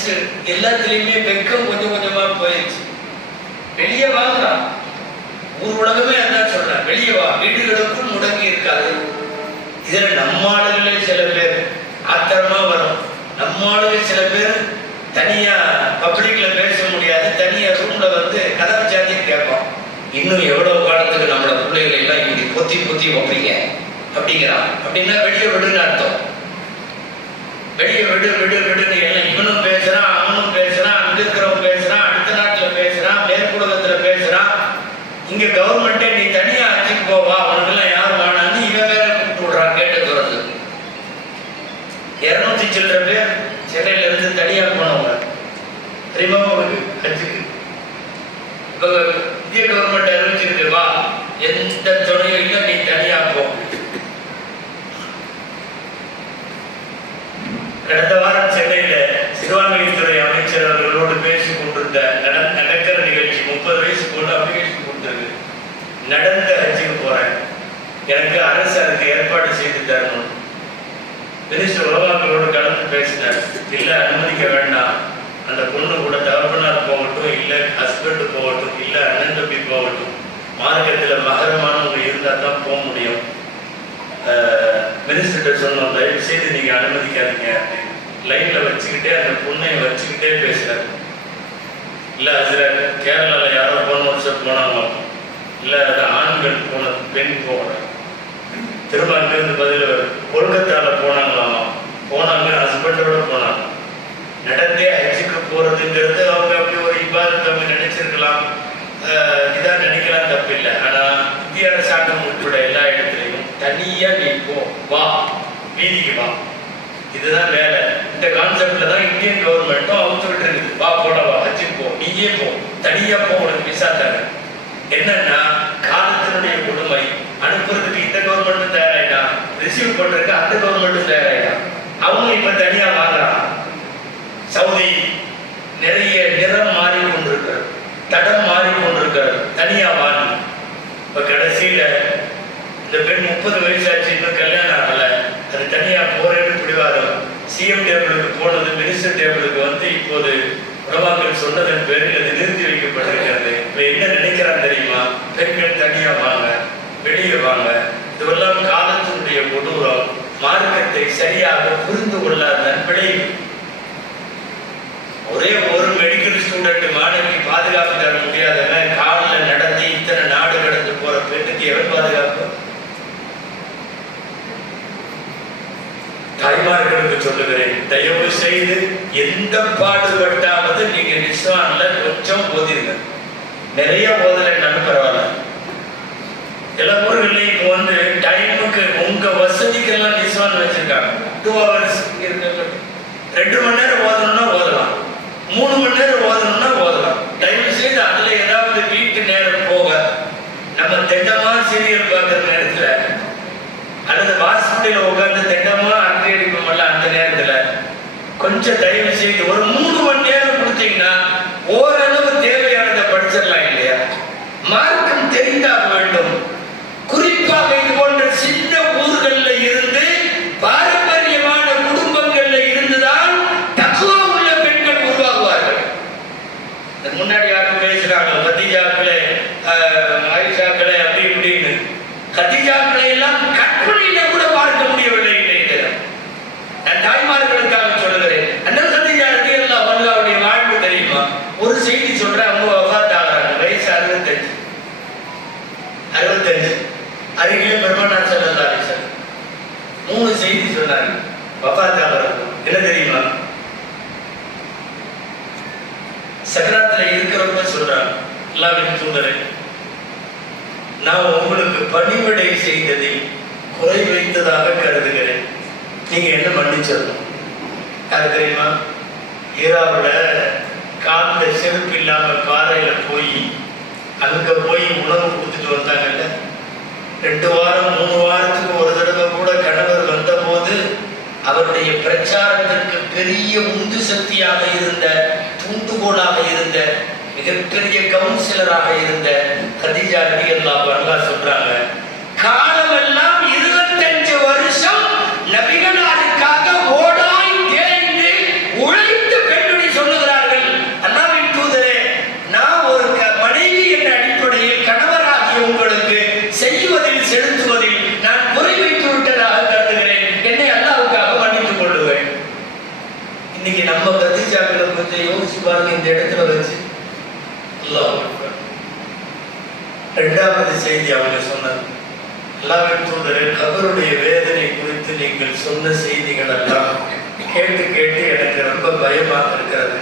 போயிடுச்சு, எல்லாத்துலயுமே வெக்கம் கொஞ்சம் கொஞ்சமா போயிடுச்சு. வெளியே வாங்கலாம், ஊர் உலகமே அதான் சொல்றேன், வெளியே வா, வீடுகளுக்கும் முடங்கி இருக்காது. இதுல நம்ம ஆளுகளே சில பேர் ஆத்திரமா வரும். நம்ம ஆளுகள் சில பேர் தனியா பப்ளிக்ல பேச முடியாது, தனியா ரூம்ல வந்து கதவை சாத்தின்னு கேட்போம், இன்னும் எவ்வளவு காலத்துக்கு நம்மளோட பிள்ளைகளை எல்லாம் இப்படி பொத்தி பொத்தி வைப்பீங்க அப்படிங்கிறான். அப்படின்னா வெளியே விடுன்னு அர்த்தம். வெளியே விடு விடு விடுன்னு எல்லாம் இவனும் பேசுறான், அவனும் பேசுறான், அங்க இருக்கிறவன் பேசுறான், அடுத்த நாட்டுல பேசுறான், மேற்குலகத்துல பேசுறான். இங்க கவர்மெண்டே நீ தனியா அச்சுக்கு போவா, அவனுக்கு எல்லாம் யாரும் வேணான்னு இவன் வேற கூப்பிட்டு விடுறான் கேட்டு தோறது. 200 சில்லற பேர் சென்னையில இருந்து தனியா போனவங்க தெரியுமா உங்களுக்கு அச்சுக்கு. இப்ப இந்திய கவர்மெண்ட் அறிவிச்சிருக்கு, வா எந்த துணையும் இல்லை, நீ தனியா போ. கடந்த வாரம் சென்னையில சிறுபான்மைத்துறை அமைச்சர் அவர்களோடு பேசிக் கொண்டிருந்த நடக்கிற நிகழ்ச்சி, 30 வயசு போட்டு அப்ளிகேஷன் கொடுத்தது. நடந்த ஹஜ்ஜுக்கு போறேன், எனக்கு அரசு அதுக்கு ஏற்பாடு செய்து தரணும். மினிஸ்டர் உலமாக்களோடு கலந்து பேசினார். இல்ல அனுமதிக்க வேண்டாம், அந்த பொண்ணு கூட தகப்பனார் போகட்டும், இல்ல ஹஸ்பண்ட் போகட்டும், இல்ல அண்ணன் தம்பி போகட்டும், மார்க்கத்துல மகரமானவங்க இருந்தா தான் போக முடியும். மினிஸ்டர் சொன்னோம், தயவு செய்து நீங்க அனுமதிக்காதீங்க அப்படின்னு. லைன்ல வச்சுக்கிட்டே அந்த பொண்ணை வச்சுக்கிட்டே பேசுறாரு. இல்ல அதுல கேரளால யாரோ போன வருஷம் போனாங்க, இல்ல அது ஆண்கள் போன பெண் போகணும். திரும்ப அங்கிருந்து பதில் கொல்கத்தால போனாங்களாமா, போனாங்க ஹஸ்பண்டோட போனாங்க. நடந்தே ஹஜ்ஜுக்கு போறதுங்கிறது அவங்க அப்படி ஒரு இபாதத் அவங்க நினைச்சிருக்கலாம், இதான் நினைக்கலாம், தப்பு இல்லை. ஆனா இந்திய அரசாங்கம் உட்பட எல்லா இடத்துலையும் தனியா நீ போ, வா வீதிக்கு வா, இதுதான் வேலை. இந்த கான்செப்ட்ல தான் இந்தியன் கவர்மெண்ட்டும் அவங்க சொல்லிட்டு இருக்குது, வா போட வா ஹஜ்ஜுக்கு போ, நீயே போ, தனியா போ, உனக்கு விசா தர. என்னன்னா காலத்தினுடைய கொடுமை. அனுப்புறதுக்கு இந்த கவர்மெண்ட்டும் தயாராயிட்டான், ரிசீவ் பண்றதுக்கு அந்த கவர்மெண்ட்டும் தயாராயிட்டான். அவங்க இப்ப தனியா வாங்குறான். சவுதி நிறைய நிறம் மாறி கொண்டிருக்கிறது, தடம் மாறி கொண்டிருக்கிறது, தனியா வாங்கி. இப்ப கடைசியில இந்த பெண் 30 வயசாச்சு, இன்னும் கல்யாணம் ஆகல, அது தனியா போறேன்னு பிடிவாதம். சிஎம் டேபிளுக்கு போனது, மினிஸ்டர் டேபிளுக்கு வந்து இப்போது உலமாக்கள் சொன்னதன் பேரில் அது நிறுத்தி வைக்கப்பட்டிருக்கிறது. இப்ப என்ன நினைக்கிறான் தெரியுமா? பெண்கள் தனியா வாங்க, வெளியே வாங்க. இதுவெல்லாம் காலத்தினுடைய கொடூரம். மார்க்கத்தை சரியாக புரிந்து கொள்ளாத விளைவு. ஒரே ஒரு மெடிக்கல் ஸ்டூடெண்ட் மாணவி பாதுகாப்பு தர முடியாதவங்க காலில் நடந்து இத்தனை நாடு கடந்து போற பெண்ணுக்கு எவன் பாதுகாப்பு? தாய்மார்களுக்கு சொல்லுகிறேன், தயவு செய்து எந்த பாடுபட்டாவது நீங்க நிஸ்வான்ல கொஞ்சம் ஓதிருங்க. நிறைய ஓதலைன்னாலும் பரவாயில்ல. எல்லா ஊர்களையும் இப்போ வந்து டைமுக்கு உங்க வசதிக்கெல்லாம் நிஸ்வான் வச்சிருக்காங்க. 2 hours இருக்க, 2 மணி நேரம் ஓதணும்னா ஓதலாம், 3 மணி நேரம் ஓதணும்னா ஓதலாம். தயவு செய்து அதுல ஏதாவது வீட்டு நேரம் போக, நம்ம திட்டமா சீரியல் பார்க்குற நேரத்துல அல்லது ஹாஸ்பிட்டல உட்கார்ந்து திட்டமா அங்கே அடிப்போம்ல, அந்த நேரத்துல கொஞ்சம் தயவு செய்து ஒரு 3 மணி நேரம் கொடுத்தீங்கன்னா ஓரளவு தேவையானதை படிச்சிடலாம் இல்லையா? மார்க்கம் தெரிந்தாக வேண்டும். குறிப்பாக இது போன்ற சின்ன ஊர்கள்ல இருந்து பாரம்பரியமான குடும்பங்கள்ல இருந்துதான் தக்குவா உள்ள பெண்கள் உருவாகுவார்கள். முன்னாடி யாரும் பேசுறாங்க, கதிஜாக்களே ஆயிஷாக்களே அப்படி இப்படின்னு. கதிஜாக்களை எல்லாம் கற்பனையில கூட பார்க்க முடியவில்லை. நான் தாய்மார்களுக்காக சொல்லுகிறேன். அண்ணன் கதிஜா ரலியல்லாஹு அன்ஹாவுடைய வாழ்வு தெரியுமா? ஒரு செய்தி சொல்றேன், அவங்க வஃபாத் ஆகிறாங்க, வயசு 65. அருகிலே பெருமானார் ஸல்லல்லாஹு அலைஹி வஸல்லம் 3 செய்தி சொன்னாங்க வஃபாத் ஆகிறாங்க. என்ன தெரியுமா? சக்கராத்துல இருக்கிறவங்க சொல்றாங்க, அல்லாஹ்வின் தூதரே, நான் உங்களுக்கு பணிவிடை செய்ததை குறை வைத்ததாக கருதுகிறேன், நீங்க என்ன மன்னிச்சிடணும். அது தெரியுமா? ஈராவுல காலில் செருப்பு இல்லாம பாறையில போய் அங்க போய் உணவு கொடுத்துட்டு வந்தாங்கல்ல, 2 வாரம் 3 வாரத்துக்கு ஒரு தடவை கூட கணவர் வந்த போது அவருடைய பிரச்சாரத்திற்கு பெரிய உந்து சக்தியாக இருந்த, தூண்டுகோலாக இருந்த, மிகப்பெரிய கவுன்சிலராக இருந்த கதீஜா ரலியல்லாஹு அன்ஹா சொல்றாங்க, காலமெல்லாம் 25 வருஷம் நபிகளாருக்காக ஓடாய் தேய்ந்து உழைத்து பெண்மணி யோசிச்சு பாருங்க இந்த இடத்துல வச்சு. இரண்டாவது செய்தி அவங்க சொன்னது, அல்லாஹ்வின் தூதரே, கபருடைய வேதனை குறித்து நீங்கள் சொன்ன செய்திகள் எல்லாம் கேட்டு கேட்டு எனக்கு ரொம்ப பயமாக இருக்கிறது.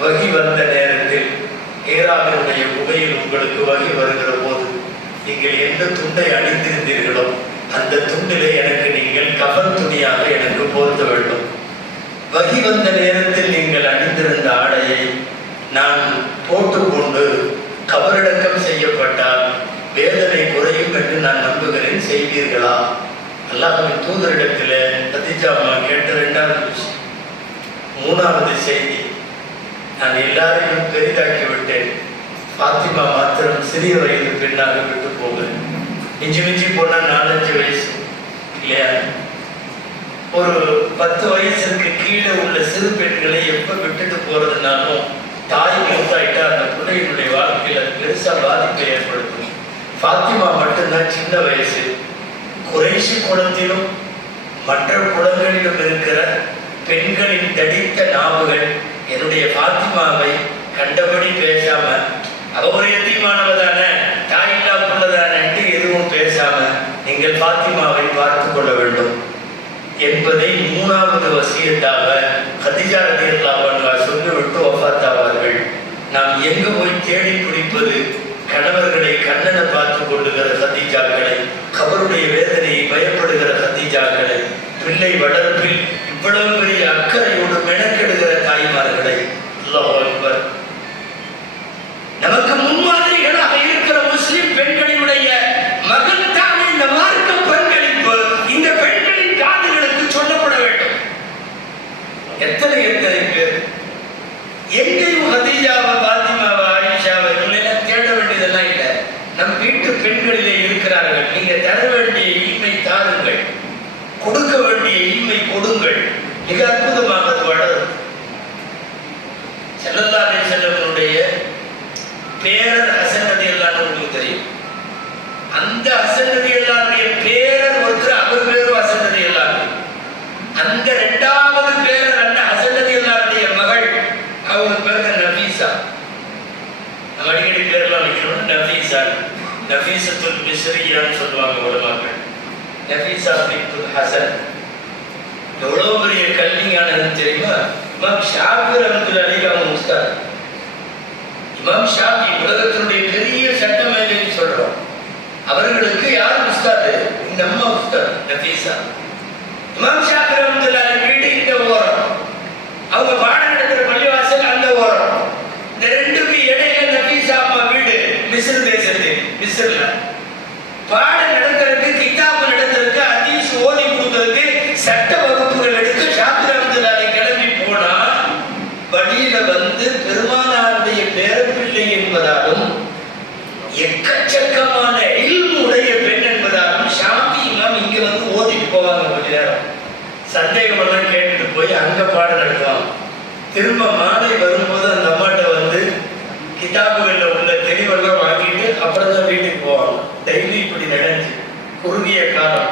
வகி வந்த நேரத்தில் ஹீராவினுடைய குகையில் உங்களுக்கு வகி வருகிற போது நீங்கள் எந்த துண்டை அணிந்திருந்தீர்களோ அந்த துண்டிலே எனக்கு நீங்கள் கஃன் துணியாக எனக்கு போர்த்த வேண்டும். வகி வந்த நேரத்தில் நீங்கள் அணிந்திருந்த ஆடையை நான் போட்டுக்கொண்டு கபரடக்கம் செய்யப்பட்டால் வேதனை குறையும் என்று நான் நம்புகிறேன், செய்வீர்களா? அல்லாஹ்வின் தூதரிடத்தில் கதீஜா அம்மா கேட்ட இரண்டாவது விஷயம். மூணாவது செய்தி, நான் எல்லாரையும் பெரிதாக்கி விட்டேன், ஃபாத்திமா மாத்திரம் சிறிய வயது பெண்ணாக விட்டு போகிறேன். மிஞ்சி மிஞ்சி போனா 4-5 வயசு இல்லையா? ஒரு 10 வயசுக்கு கீழே உள்ள சிறு பெண்களை எப்ப விட்டுட்டு போறதுனாலும் தாய் மூத்தாயிட்டா அந்த பிள்ளையினுடைய வாழ்க்கையில் அது பெருசா பாதிப்பை ஏற்படுத்தும். ஃபாத்திமா மட்டும்தான் சின்ன வயசு. குறைஷி குலத்திலும் மற்ற குலங்களிலும் இருக்கிற பெண்களின் தடித்த நாவுகள் என்னுடைய ஃபாத்திமாவை கண்டபடி பேசாம, அவ ஒரு எத்தீமானவதான தாயில்லா புள்ளதானு எதுவும் பேசாம நீங்கள் ஃபாத்திமாவை பார்த்து கொள்ள வேண்டும் என்பதை மூணாவது வசியத்தாக கதீஜா ரலியல்லாஹு அன்ஹா சொல்லிவிட்டு வஃபாத்தாவார்கள். நாம் எங்கு போய் தேடி பிடிப்பது? கணவர்களை கண்ணனை பார்த்து கொள்ளுகிற கதீஜாக்களை, கபருடைய வேதனையை பயப்படுகிற கதீஜாக்களை, பிள்ளை வளர்ப்பில் இவ்வளவு பெரிய அக்கறையோடு மெனக்கெடுகிற தாய்மார்களை. அல்லாஹ் அக்பர். நமக்கு முன்மாதிரிகளாக இருக்கிற முஸ்லிம் பெண்களினுடைய மகத்தான இந்த மார்க்க பங்களிப்பு இந்த பெண்களின் காதுகளுக்கு சொல்லப்பட வேண்டும். எத்தனை எத்தனை பேர் எங்கேயும் கதீஜாவை, பாத்திமாவை, ஆயிஷாவை இவங்களெல்லாம் தேட வேண்டியதெல்லாம் இல்லை. நம் வீட்டு பெண்களிலே இருக்கிறார்கள். நீங்க தர வேண்டிய இல்மை தாருங்கள், கொடுக்க வேண்டிய இல்மை கொடுங்கள். மிக அற்புதமாக அது வளரும். ஸல்லல்லாஹு அலைஹி வஸல்லமுடைய பேரர் ஹசன் ரலியல்லாஹு உங்களுக்கு தெரியும். அந்த ஹசன் ரலியல்லாஹுடைய பேரர் ஒருத்தர், அவர் பேரும் ஹசன் ரலியல்லாஹு. அந்த இரண்டாவது பேரர் அந்த ஹசன் ரலியல்லாஹுடைய மகள், அவங்க பேர் நஃபீசா. நம்ம அடிக்கடி பேர்லாம் வைக்கிறோம். நஃபீசா, நஃபீசத்துல் மிஸ்ரியான்னு சொல்லுவாங்க உலமாக்கள். நஃபீசா பின்துல் ஹசன் எவ்வளவு பெரிய கல்விஞானது தெரியுமா? இமாம் ஷாஃபி ரஹ்மத்துல்லாஹி அலைஹி அவங்க உஸ்தாத். இமாம் ஷாஃபி உலகத்தினுடைய பெரிய சட்ட மேதைன்னு சொல்றோம். அவர்களுக்கு யார் உஸ்தாத்? இந்த அம்மா உஸ்தாத் நஃபீசா. இமாம் ஷாஃபி ரஹ்மத்துல்லாஹி அலைஹி வீடு இந்த ஓரம், அவங்க பாடம் நடக்கிற பள்ளிவாசல் அந்த ஓரம். இந்த ரெண்டுக்கு இடையில நஃபீசா அம்மா வீடு மிஸ்ர் தேசத்தில். மிஸ்ர்ல பாடம் நடக்கிறதுக்கு, கிதாபு நடக்கிறதுக்கு, ஹதீஸ் ஓதி கொடுக்கிறதுக்கு, சட்ட வகுப்புகள் எடுத்து ஷாஃபி ரஹ்மத்துல்லாஹி அலைஹி கிளம்பி போனா வழியில வந்து பெருமானாருடைய பேரப்பிள்ளை என்பதாலும் எக்கச்சக்கமான இல்மு உடைய பெண் என்பதாலும் ஷாஃபி இமாம் இங்க வந்து ஓதிட்டு போவாங்க. கொஞ்ச நேரம் சந்தேகம் எல்லாம் கேட்டுட்டு போய் அங்க பாடம் நடத்துவாங்க. திரும்ப மாலை வரும்போது அந்த அம்மாட்ட வந்து கிதாபுகள்ல உள்ள தெளிவெல்லாம் வாங்கிட்டு அப்புறம் தான் வீட்டுக்கு போவாங்க. டெய்லி இப்படி நடந்துச்சு. குறுகிய காலம்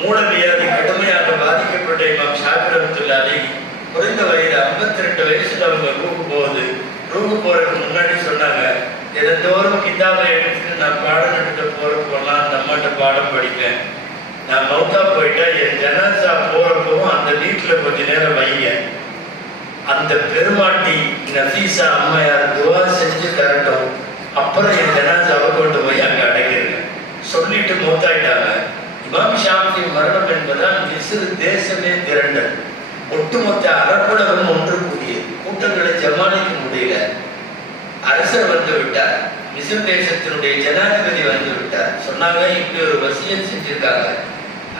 மூலவியாதி கடுமையாக பாதிக்கப்பட்ட இமாம் ஷாஃபி ரஹ்மத்துல்லாஹி அலைஹி குறைந்த வயது 52 வயசுல அவங்க ரூஹு போகுது. ரூஹு போறதுக்கு முன்னாடி சொன்னாங்க, தினந்தோறும் கிதாபை எடுத்துட்டு நான் பாடம் நடத்த போறப்போலாம் அந்த அம்மாட்ட பாடம் படிப்பேன். நான் மௌத்தா போயிட்டா என் ஜனாசா போறப்பவும் அந்த வீட்டுல கொஞ்ச நேரம் வைங்க. அந்த பெருமாட்டி நஃபீசா அம்மையார் துவா செஞ்சு தரட்டும், அப்புறம் என் ஜனாசாவை கொண்டு போய் அங்க அடைக்கிறேன் சொல்லிட்டு மௌத்தாயிட்டாங்க. இமாம் ஷாஃபி மரணம் என்பதால் மிஸ்ர் தேசமே திரண்டது. ஒட்டுமொத்த அரபுலகம் ஒன்று கூடியது. கூட்டங்களை ஜமாளிக்க முடியல. அரசர் வந்து விட்டார். மிஸ்ர் தேசத்தினுடைய ஜனாதிபதி வந்து விட்டார். சொன்னாங்க, இப்படி ஒரு வசியத் செஞ்சிருக்காங்க.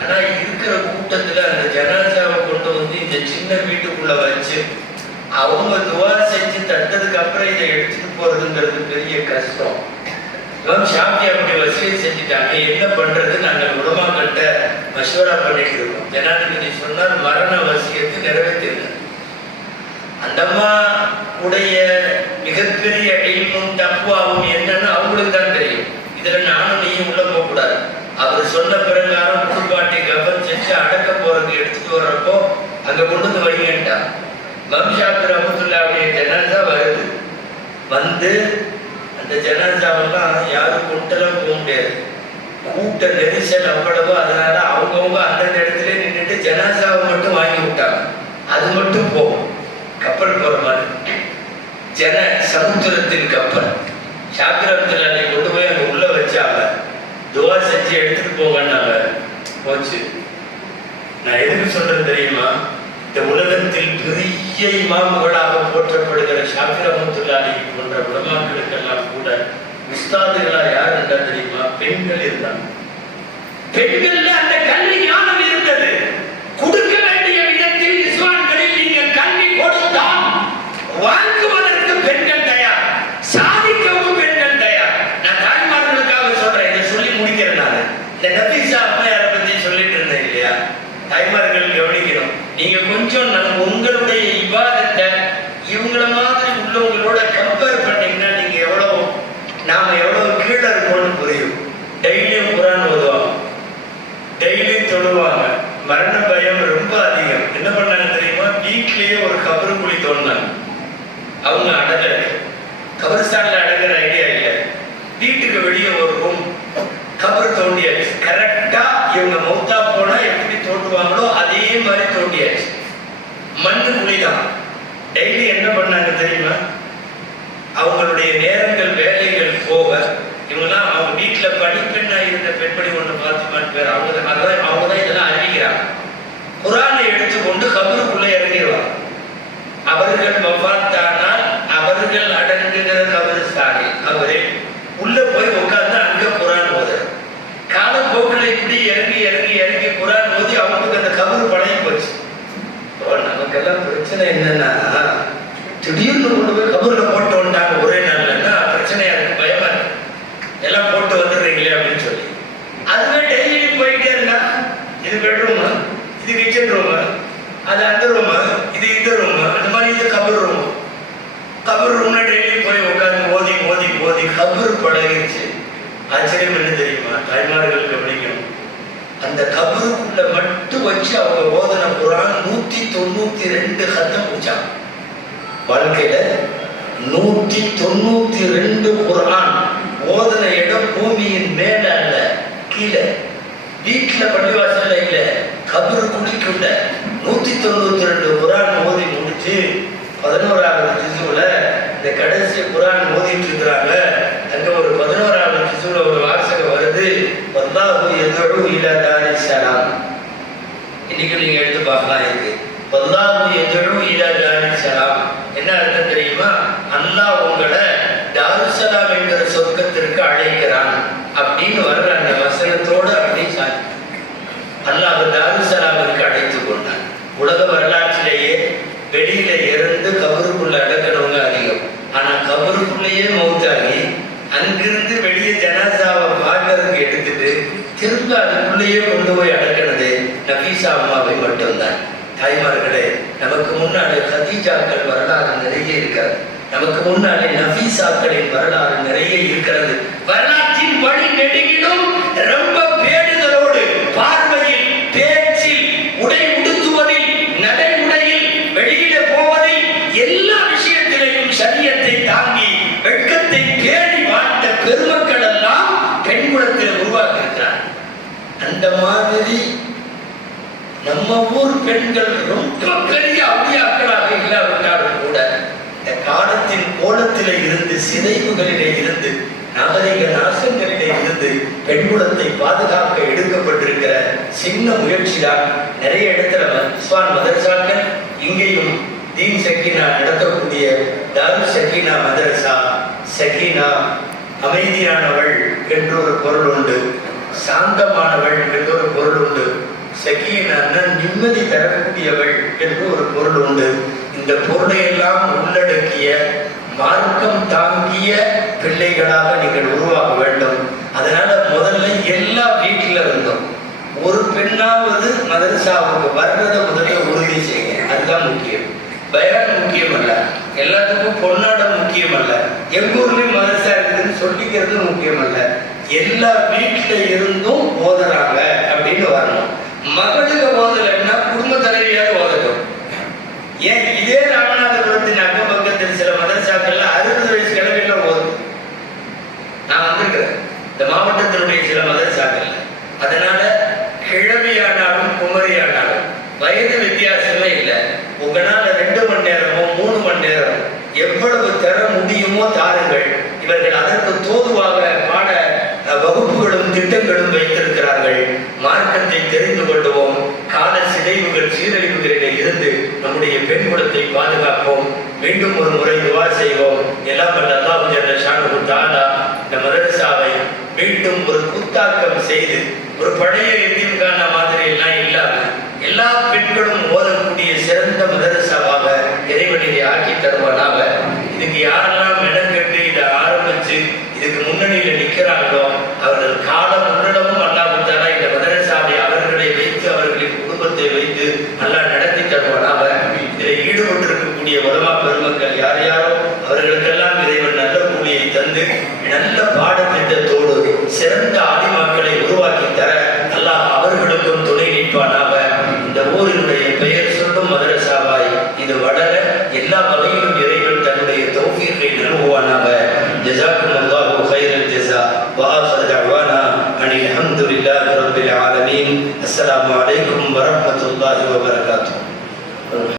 ஆனா இருக்கிற கூட்டத்துல அந்த ஜனாசாவை கொண்டு வந்து இந்த சின்ன வீட்டுக்குள்ள வச்சு அவங்க துவா செஞ்சு தட்டதுக்கு அப்புறம் இதை எடுத்துட்டு போறதுங்கிறது பெரிய கஷ்டம். இமாம் ஷாஃபி அப்படி வசியத் செஞ்சுட்டாங்க. என்ன பண்றது? நாங்கள் உலமாக்கள்கிட்ட மஷ்வரா பண்ணிட்டு இருக்கோம். ஜனாதிபதி சொன்னார், மரண வசியத்தை நிறைவேற்றிருங்க. அந்த அம்மா உடைய மிகப்பெரிய இல்மும் தக்வாவும் என்னன்னு அவங்களுக்கு தான் தெரியும். இதுல நானும் நீயும் உள்ள போக கூடாது. அவர் சொன்ன பிரகாரம் குடும்பாட்டி கபன் செஞ்சு அடக்க போறதுக்கு எடுத்துட்டு வர்றப்போ அங்க கொண்டு வந்து வைங்கட்டா. மம்ஷாபி ரஹ்மத்துல்லாஹி ஜனாஸா வருது. வந்து அந்த ஜனாஸாவெல்லாம் யாரும் கொண்டெல்லாம் போக முடியாது, கூட்ட நெரிசல் அவ்வளவு. அதனால அவங்கவுங்க அந்தந்த இடத்துல நின்றுட்டு ஜனாஸாவை மட்டும் வாங்கி விட்டாங்க. அது மட்டும் போகும். கப்பல் போற மாதிரி சமுத்திரத்தின் கப்பல். ஷாபி ரஹ்மத்துல்லாஹி கொண்டு போய் அங்க உள்ள வச்சாங்க. துவா செஞ்சு எடுத்துட்டு போங்கன்னாங்க. போச்சு. நான் எதுக்கு சொல்றது தெரியுமா? இந்த உலகத்தில் பெரிய இமாம்களாக போற்றப்படுகிற ஷாஃபி ரஹ்மத்துல்லாஹி போன்ற உலமாக்களுக்கெல்லாம் கூட உஸ்தாதுகளா யார் என்றா தெரியுமா? பெண்கள் இருந்தாங்க. பெண்கள்ல அந்த கல்வி ஞானம் இருந்தது. கொடுக்க வேண்டிய விதத்தில் இஸ்லாம்களில் நீங்கள் கல்வி கொடுத்தால் வாங்குவதற்கு பெண்கள் தயார், சாதிக்கவும் பெண்கள் தயார். நான் தாய்மார்களுக்காக சொல்றேன், இதை சொல்லி முடிக்கிறேன். நான் இந்த நபீசா அம்மையாரை பத்தி சொல்லிட்டு இருந்தேன் இல்லையா? தாய்மார்கள் கவனிக்கணும். நீங்க கொஞ்சம் உங்களுடைய இபாதத்தை இவங்கள மாதிரி உள்ளவங்களோட கம்பேர் பண்ணீங்கன்னா நீங்க நாம எவ்வளவு கீழே இருக்கோம்னு புரியும். டெய்லியும் குரான் ஓதுவாங்க, டெய்லியும் தொழுவாங்க. மரண பயம் ரொம்ப அதிகம். என்ன பண்ணாங்க தெரியுமா? வீட்லயே ஒரு கபரு குழி தோண்டினாங்க. அவங்க அடங்கல, கபரிஸ்தான்ல அடங்குற ஐடியா இல்லை. வீட்டுக்கு வெளியே ஒரு ரூம் கபர் தோண்டியாச்சு. கரெக்டா இவங்க மௌத்தா போனா எப்படி தோண்டுவாங்களோ அதே மாதிரி தோண்டியாச்சு. மண்ணு குழிதான். டெய்லி என்ன பண்ணாங்க தெரியுமா? அவங்களுடைய நேரங்கள் வேலைகள் போக இவங்கெல்லாம் அவங்க வீட்டுல படிப்பெண்ணா இருந்த பெண்மணி ஒண்ணு பாத்திமான்னு பேர். அவங்கதான் இதெல்லாம் அறிவிக்கிறாங்க. குரானை எடுத்துக்கொண்டு கபருக்குள்ள இறங்கிடுவாங்க. அவர்கள் வஃபாத்தானால் அவர்கள் அடங்குகிற கபரிஸ்தானில் அவரே உள்ள போய் உட்கார்ந்து அங்க குரான் ஓதுற. காலப்போக்கில் இப்படி இறங்கி இறங்கி இறங்கி குரான் ஓதி அவங்களுக்கு அந்த கபரு பழகி போச்சு. நமக்கெல்லாம் பிரச்சனை என்னன்னா, திடீர்னு கொண்டு போய் கபூர்ல போட்டு வந்துட்டாங்க ஒரே நாள்லன்னா பிரச்சனையா இருக்கு, பயமா இருக்கு. எல்லாம் போட்டு வந்துடுறீங்களே அப்படின்னு சொல்லி அதுவே டெய்லி போயிட்டே இருந்தா, இது பெட்ரூமா, இது கிச்சன் ரூமா, அது அந்த ரூமா, இது இந்த ரூமா, அந்த மாதிரி இது கபர் ரூம். கபர் ரூம்ல டெய்லி போய் உட்காந்து ஓதி ஓதி ஓதி கபர் பழகிருச்சு. ஆச்சரியம் என்ன தெரியுமா? தாய்மார்கள் கவனிக்கணும். அந்த கபருக்குள்ள மட்டும் வச்சு அவங்க ஓதன குரான் 192 கத்தம் முடிச்சாங்க. வாழ்க்கையில 192 குரான் ஓதன இடம் பூமியின் மேல அல்ல, கீழே. வீட்டுல பள்ளிவாசல்ல இல்ல, கபரு குடிக்குள்ள 192 குரான் ஓதி முடிச்சு 11வது ஜுஸுல இந்த கடைசி குரான் ஓதிட்டு இருக்கிறாங்க. அங்க ஒரு 11வது ஜுஸுல ஒரு வாசகம் வருது, வல்லாஹு யதுஉ இலா தாரிஸ் ஸலாம். இன்னைக்கு நீங்க எடுத்து பார்க்கலாம். இருக்கு வல்லாஹு யதுஉ இலா தாரிஸ் ஸலாம். என்ன அர்த்தம் தெரியுமா? அல்லாஹ் உங்களை தாருஸ்ஸலாம் என்கிற சொர்க்கத்திற்கு அழைக்கிறான் அப்படின்னு வர்ற அந்த வசனத்தோடு அப்படி சாதி அல்லாஹ் தாருஸ்ஸலாமிற்கு அழைத்து கொண்டான். உலக வரலாற்றிலேயே வெளியில இருந்து கபருக்குள்ள அடக்கிறவங்க அதிகம். ஆனா கபருக்குள்ளேயே மௌத்தாகி அங்கிருந்து வெளியே ஜனாசாவை பார்க்கறதுக்கு எடுத்துட்டு திரும்ப அதுக்குள்ளேயே கொண்டு போய் அடக்கினது நபீசா அம்மாவை மட்டும்தான். தாய்மார்களே, நமக்கு முன்னாலே கதீஜாக்கள் வரலாறு நிறைய இருக்கிறது. நமக்கு முன்னாலே நபீசாக்களின் வரலாறு நிறைய இருக்கிறது. வரலாற்றின் வழி நெடுகிலும் ரொம்ப பேடுதலோடு பார்வையில், பேச்சில், உடை உடுத்துவதில், நடைமுறையில், வெளியில போவதில், எல்லா விஷயத்திலையும் சரியத்தை தாங்கி வெட்கத்தை பேணி வாழ்ந்த பெருமக்கள் எல்லாம் பெண் குலத்தில் உருவாக்கியிருக்கிறார். அந்த மாதிரி நம்ம ஊர் பெண்கள் ரொம்ப பெரிய அவுளியாக்களாக இல்லாவிட்டாலும் கூட இந்த காலத்தின் கோலத்திலே இருந்து, சிதைவுகளிலே இருந்து, நாகரிக நாசங்களிலே இருந்து பெண்குலத்தை பாதுகாக்க எடுக்கப்பட்டிருக்கிற சின்ன முயற்சிதான். நிறைய இடத்துல இஸ்வான் மதரசாக்கள், இங்கேயும் தீன் சக்கீனா நடத்தக்கூடிய தாரு சக்கீனா மதரசா. சக்கீனா அமைதியானவள் என்று ஒரு பொருள் உண்டு, சாந்தமானவள் என்று ஒரு பொருள் உண்டு. சக்கீனா நிம்மதி தரக்கூடியவள் என்று ஒரு பொருள் உண்டு. இந்த பொருளை எல்லாம் உள்ளடக்கிய மார்க்கம் தாங்கிய பிள்ளைகளாக நீங்கள் உருவாக வேண்டும். அதனால முதல்ல எல்லா வீட்டில இருந்தோம் ஒரு பெண்ணாவது மதரசாவுக்கு வர்றதை முதல்ல உறுதி செய்யுங்க. அதுதான் முக்கியம். பயான் முக்கியம் அல்ல, எல்லாத்துக்கும் பொன்னாடம் முக்கியம் அல்ல, எங்க ஊர்லயும் மதரசா இருக்குதுன்னு சொல்லிக்கிறது முக்கியம் அல்ல. எல்லா வீட்டுல இருந்தும் ஓதுறாங்க அப்படின்னு வரணும். மகளுக்கு ஓதலைன்னா குடும்ப தலைவியாவது ஓதட்டும். ஏன் இதே நாள் முடியுமோ தாருங்கள். இவர்கள் அதற்கு தோதுவாக பாட வகுப்புகளும் திட்டங்களும் வைத்திருக்கிறார்கள். மார்க்கத்தை தெரிந்து கொள்வோம். கால சிதைவுகள் சீரழிவுகளிலே இருந்து நம்முடைய பெண் குலத்தை பாதுகாப்போம். மீண்டும் ஒரு முறை துவா செய்வோம். எல்லாம் வல்ல அல்லாஹ் ஜல்ல ஷானுஹு தஆலா இந்த மதரசாவை மீண்டும் ஒரு புத்தாக்கம் செய்து ஒரு பழைய எத்தீம்கானா மாதிரி எல்லாம் இல்லாம எல்லா பெண்களும் ஓதக்கூடிய சிறந்த மதரசாவாக இறைவனிலே ஆக்கி தருவானாக. இதுக்கு யாரெல்லாம் மெனக்கெட்டு இதை ஆரம்பிச்சு இதுக்கு முன்னணியில நிற்கிறாங்களோ அவர்கள் காலம் முன்னிடமும் அல்லாஹ் தஆலா இந்த மதரசாவை அவர்களை வைத்து அவர்களின் குடும்பத்தை வைத்து அல்லாஹ் நடத்தி தருவானாக. இதில் ஈடுபட்டிருக்கக்கூடிய உலமா பெருமக்கள் யார் யாரோ அவர்களுக்கெல்லாம் இறைவன் நல்ல கூலியை தந்து நல்ல பாடத்திட்டத்தோடு சிறந்த ஆலிமாக்களை உருவாக்கி தர அல்லாஹ் அவர்களுக்கும் துணை நிற்பானாக. இந்த ஊரினுடைய பெயர் சொல்லும் மதரசாவாய் இது வளர எல்லா வகையிலும் இறைவன் தன்னுடைய தௌஃபீகை நல்குவானாக. ஜஸாக்குமுல்லாஹு கைரல் ஜஸா வ ஆகிரு தஅவானா அனில் ஹம்துலில்லாஹி ரப்பில் ஆலமீன். அஸ்ஸலாமு அலைக்கும் வ ரஹ்மத்துல்லாஹி வ பரகாத்துஹு.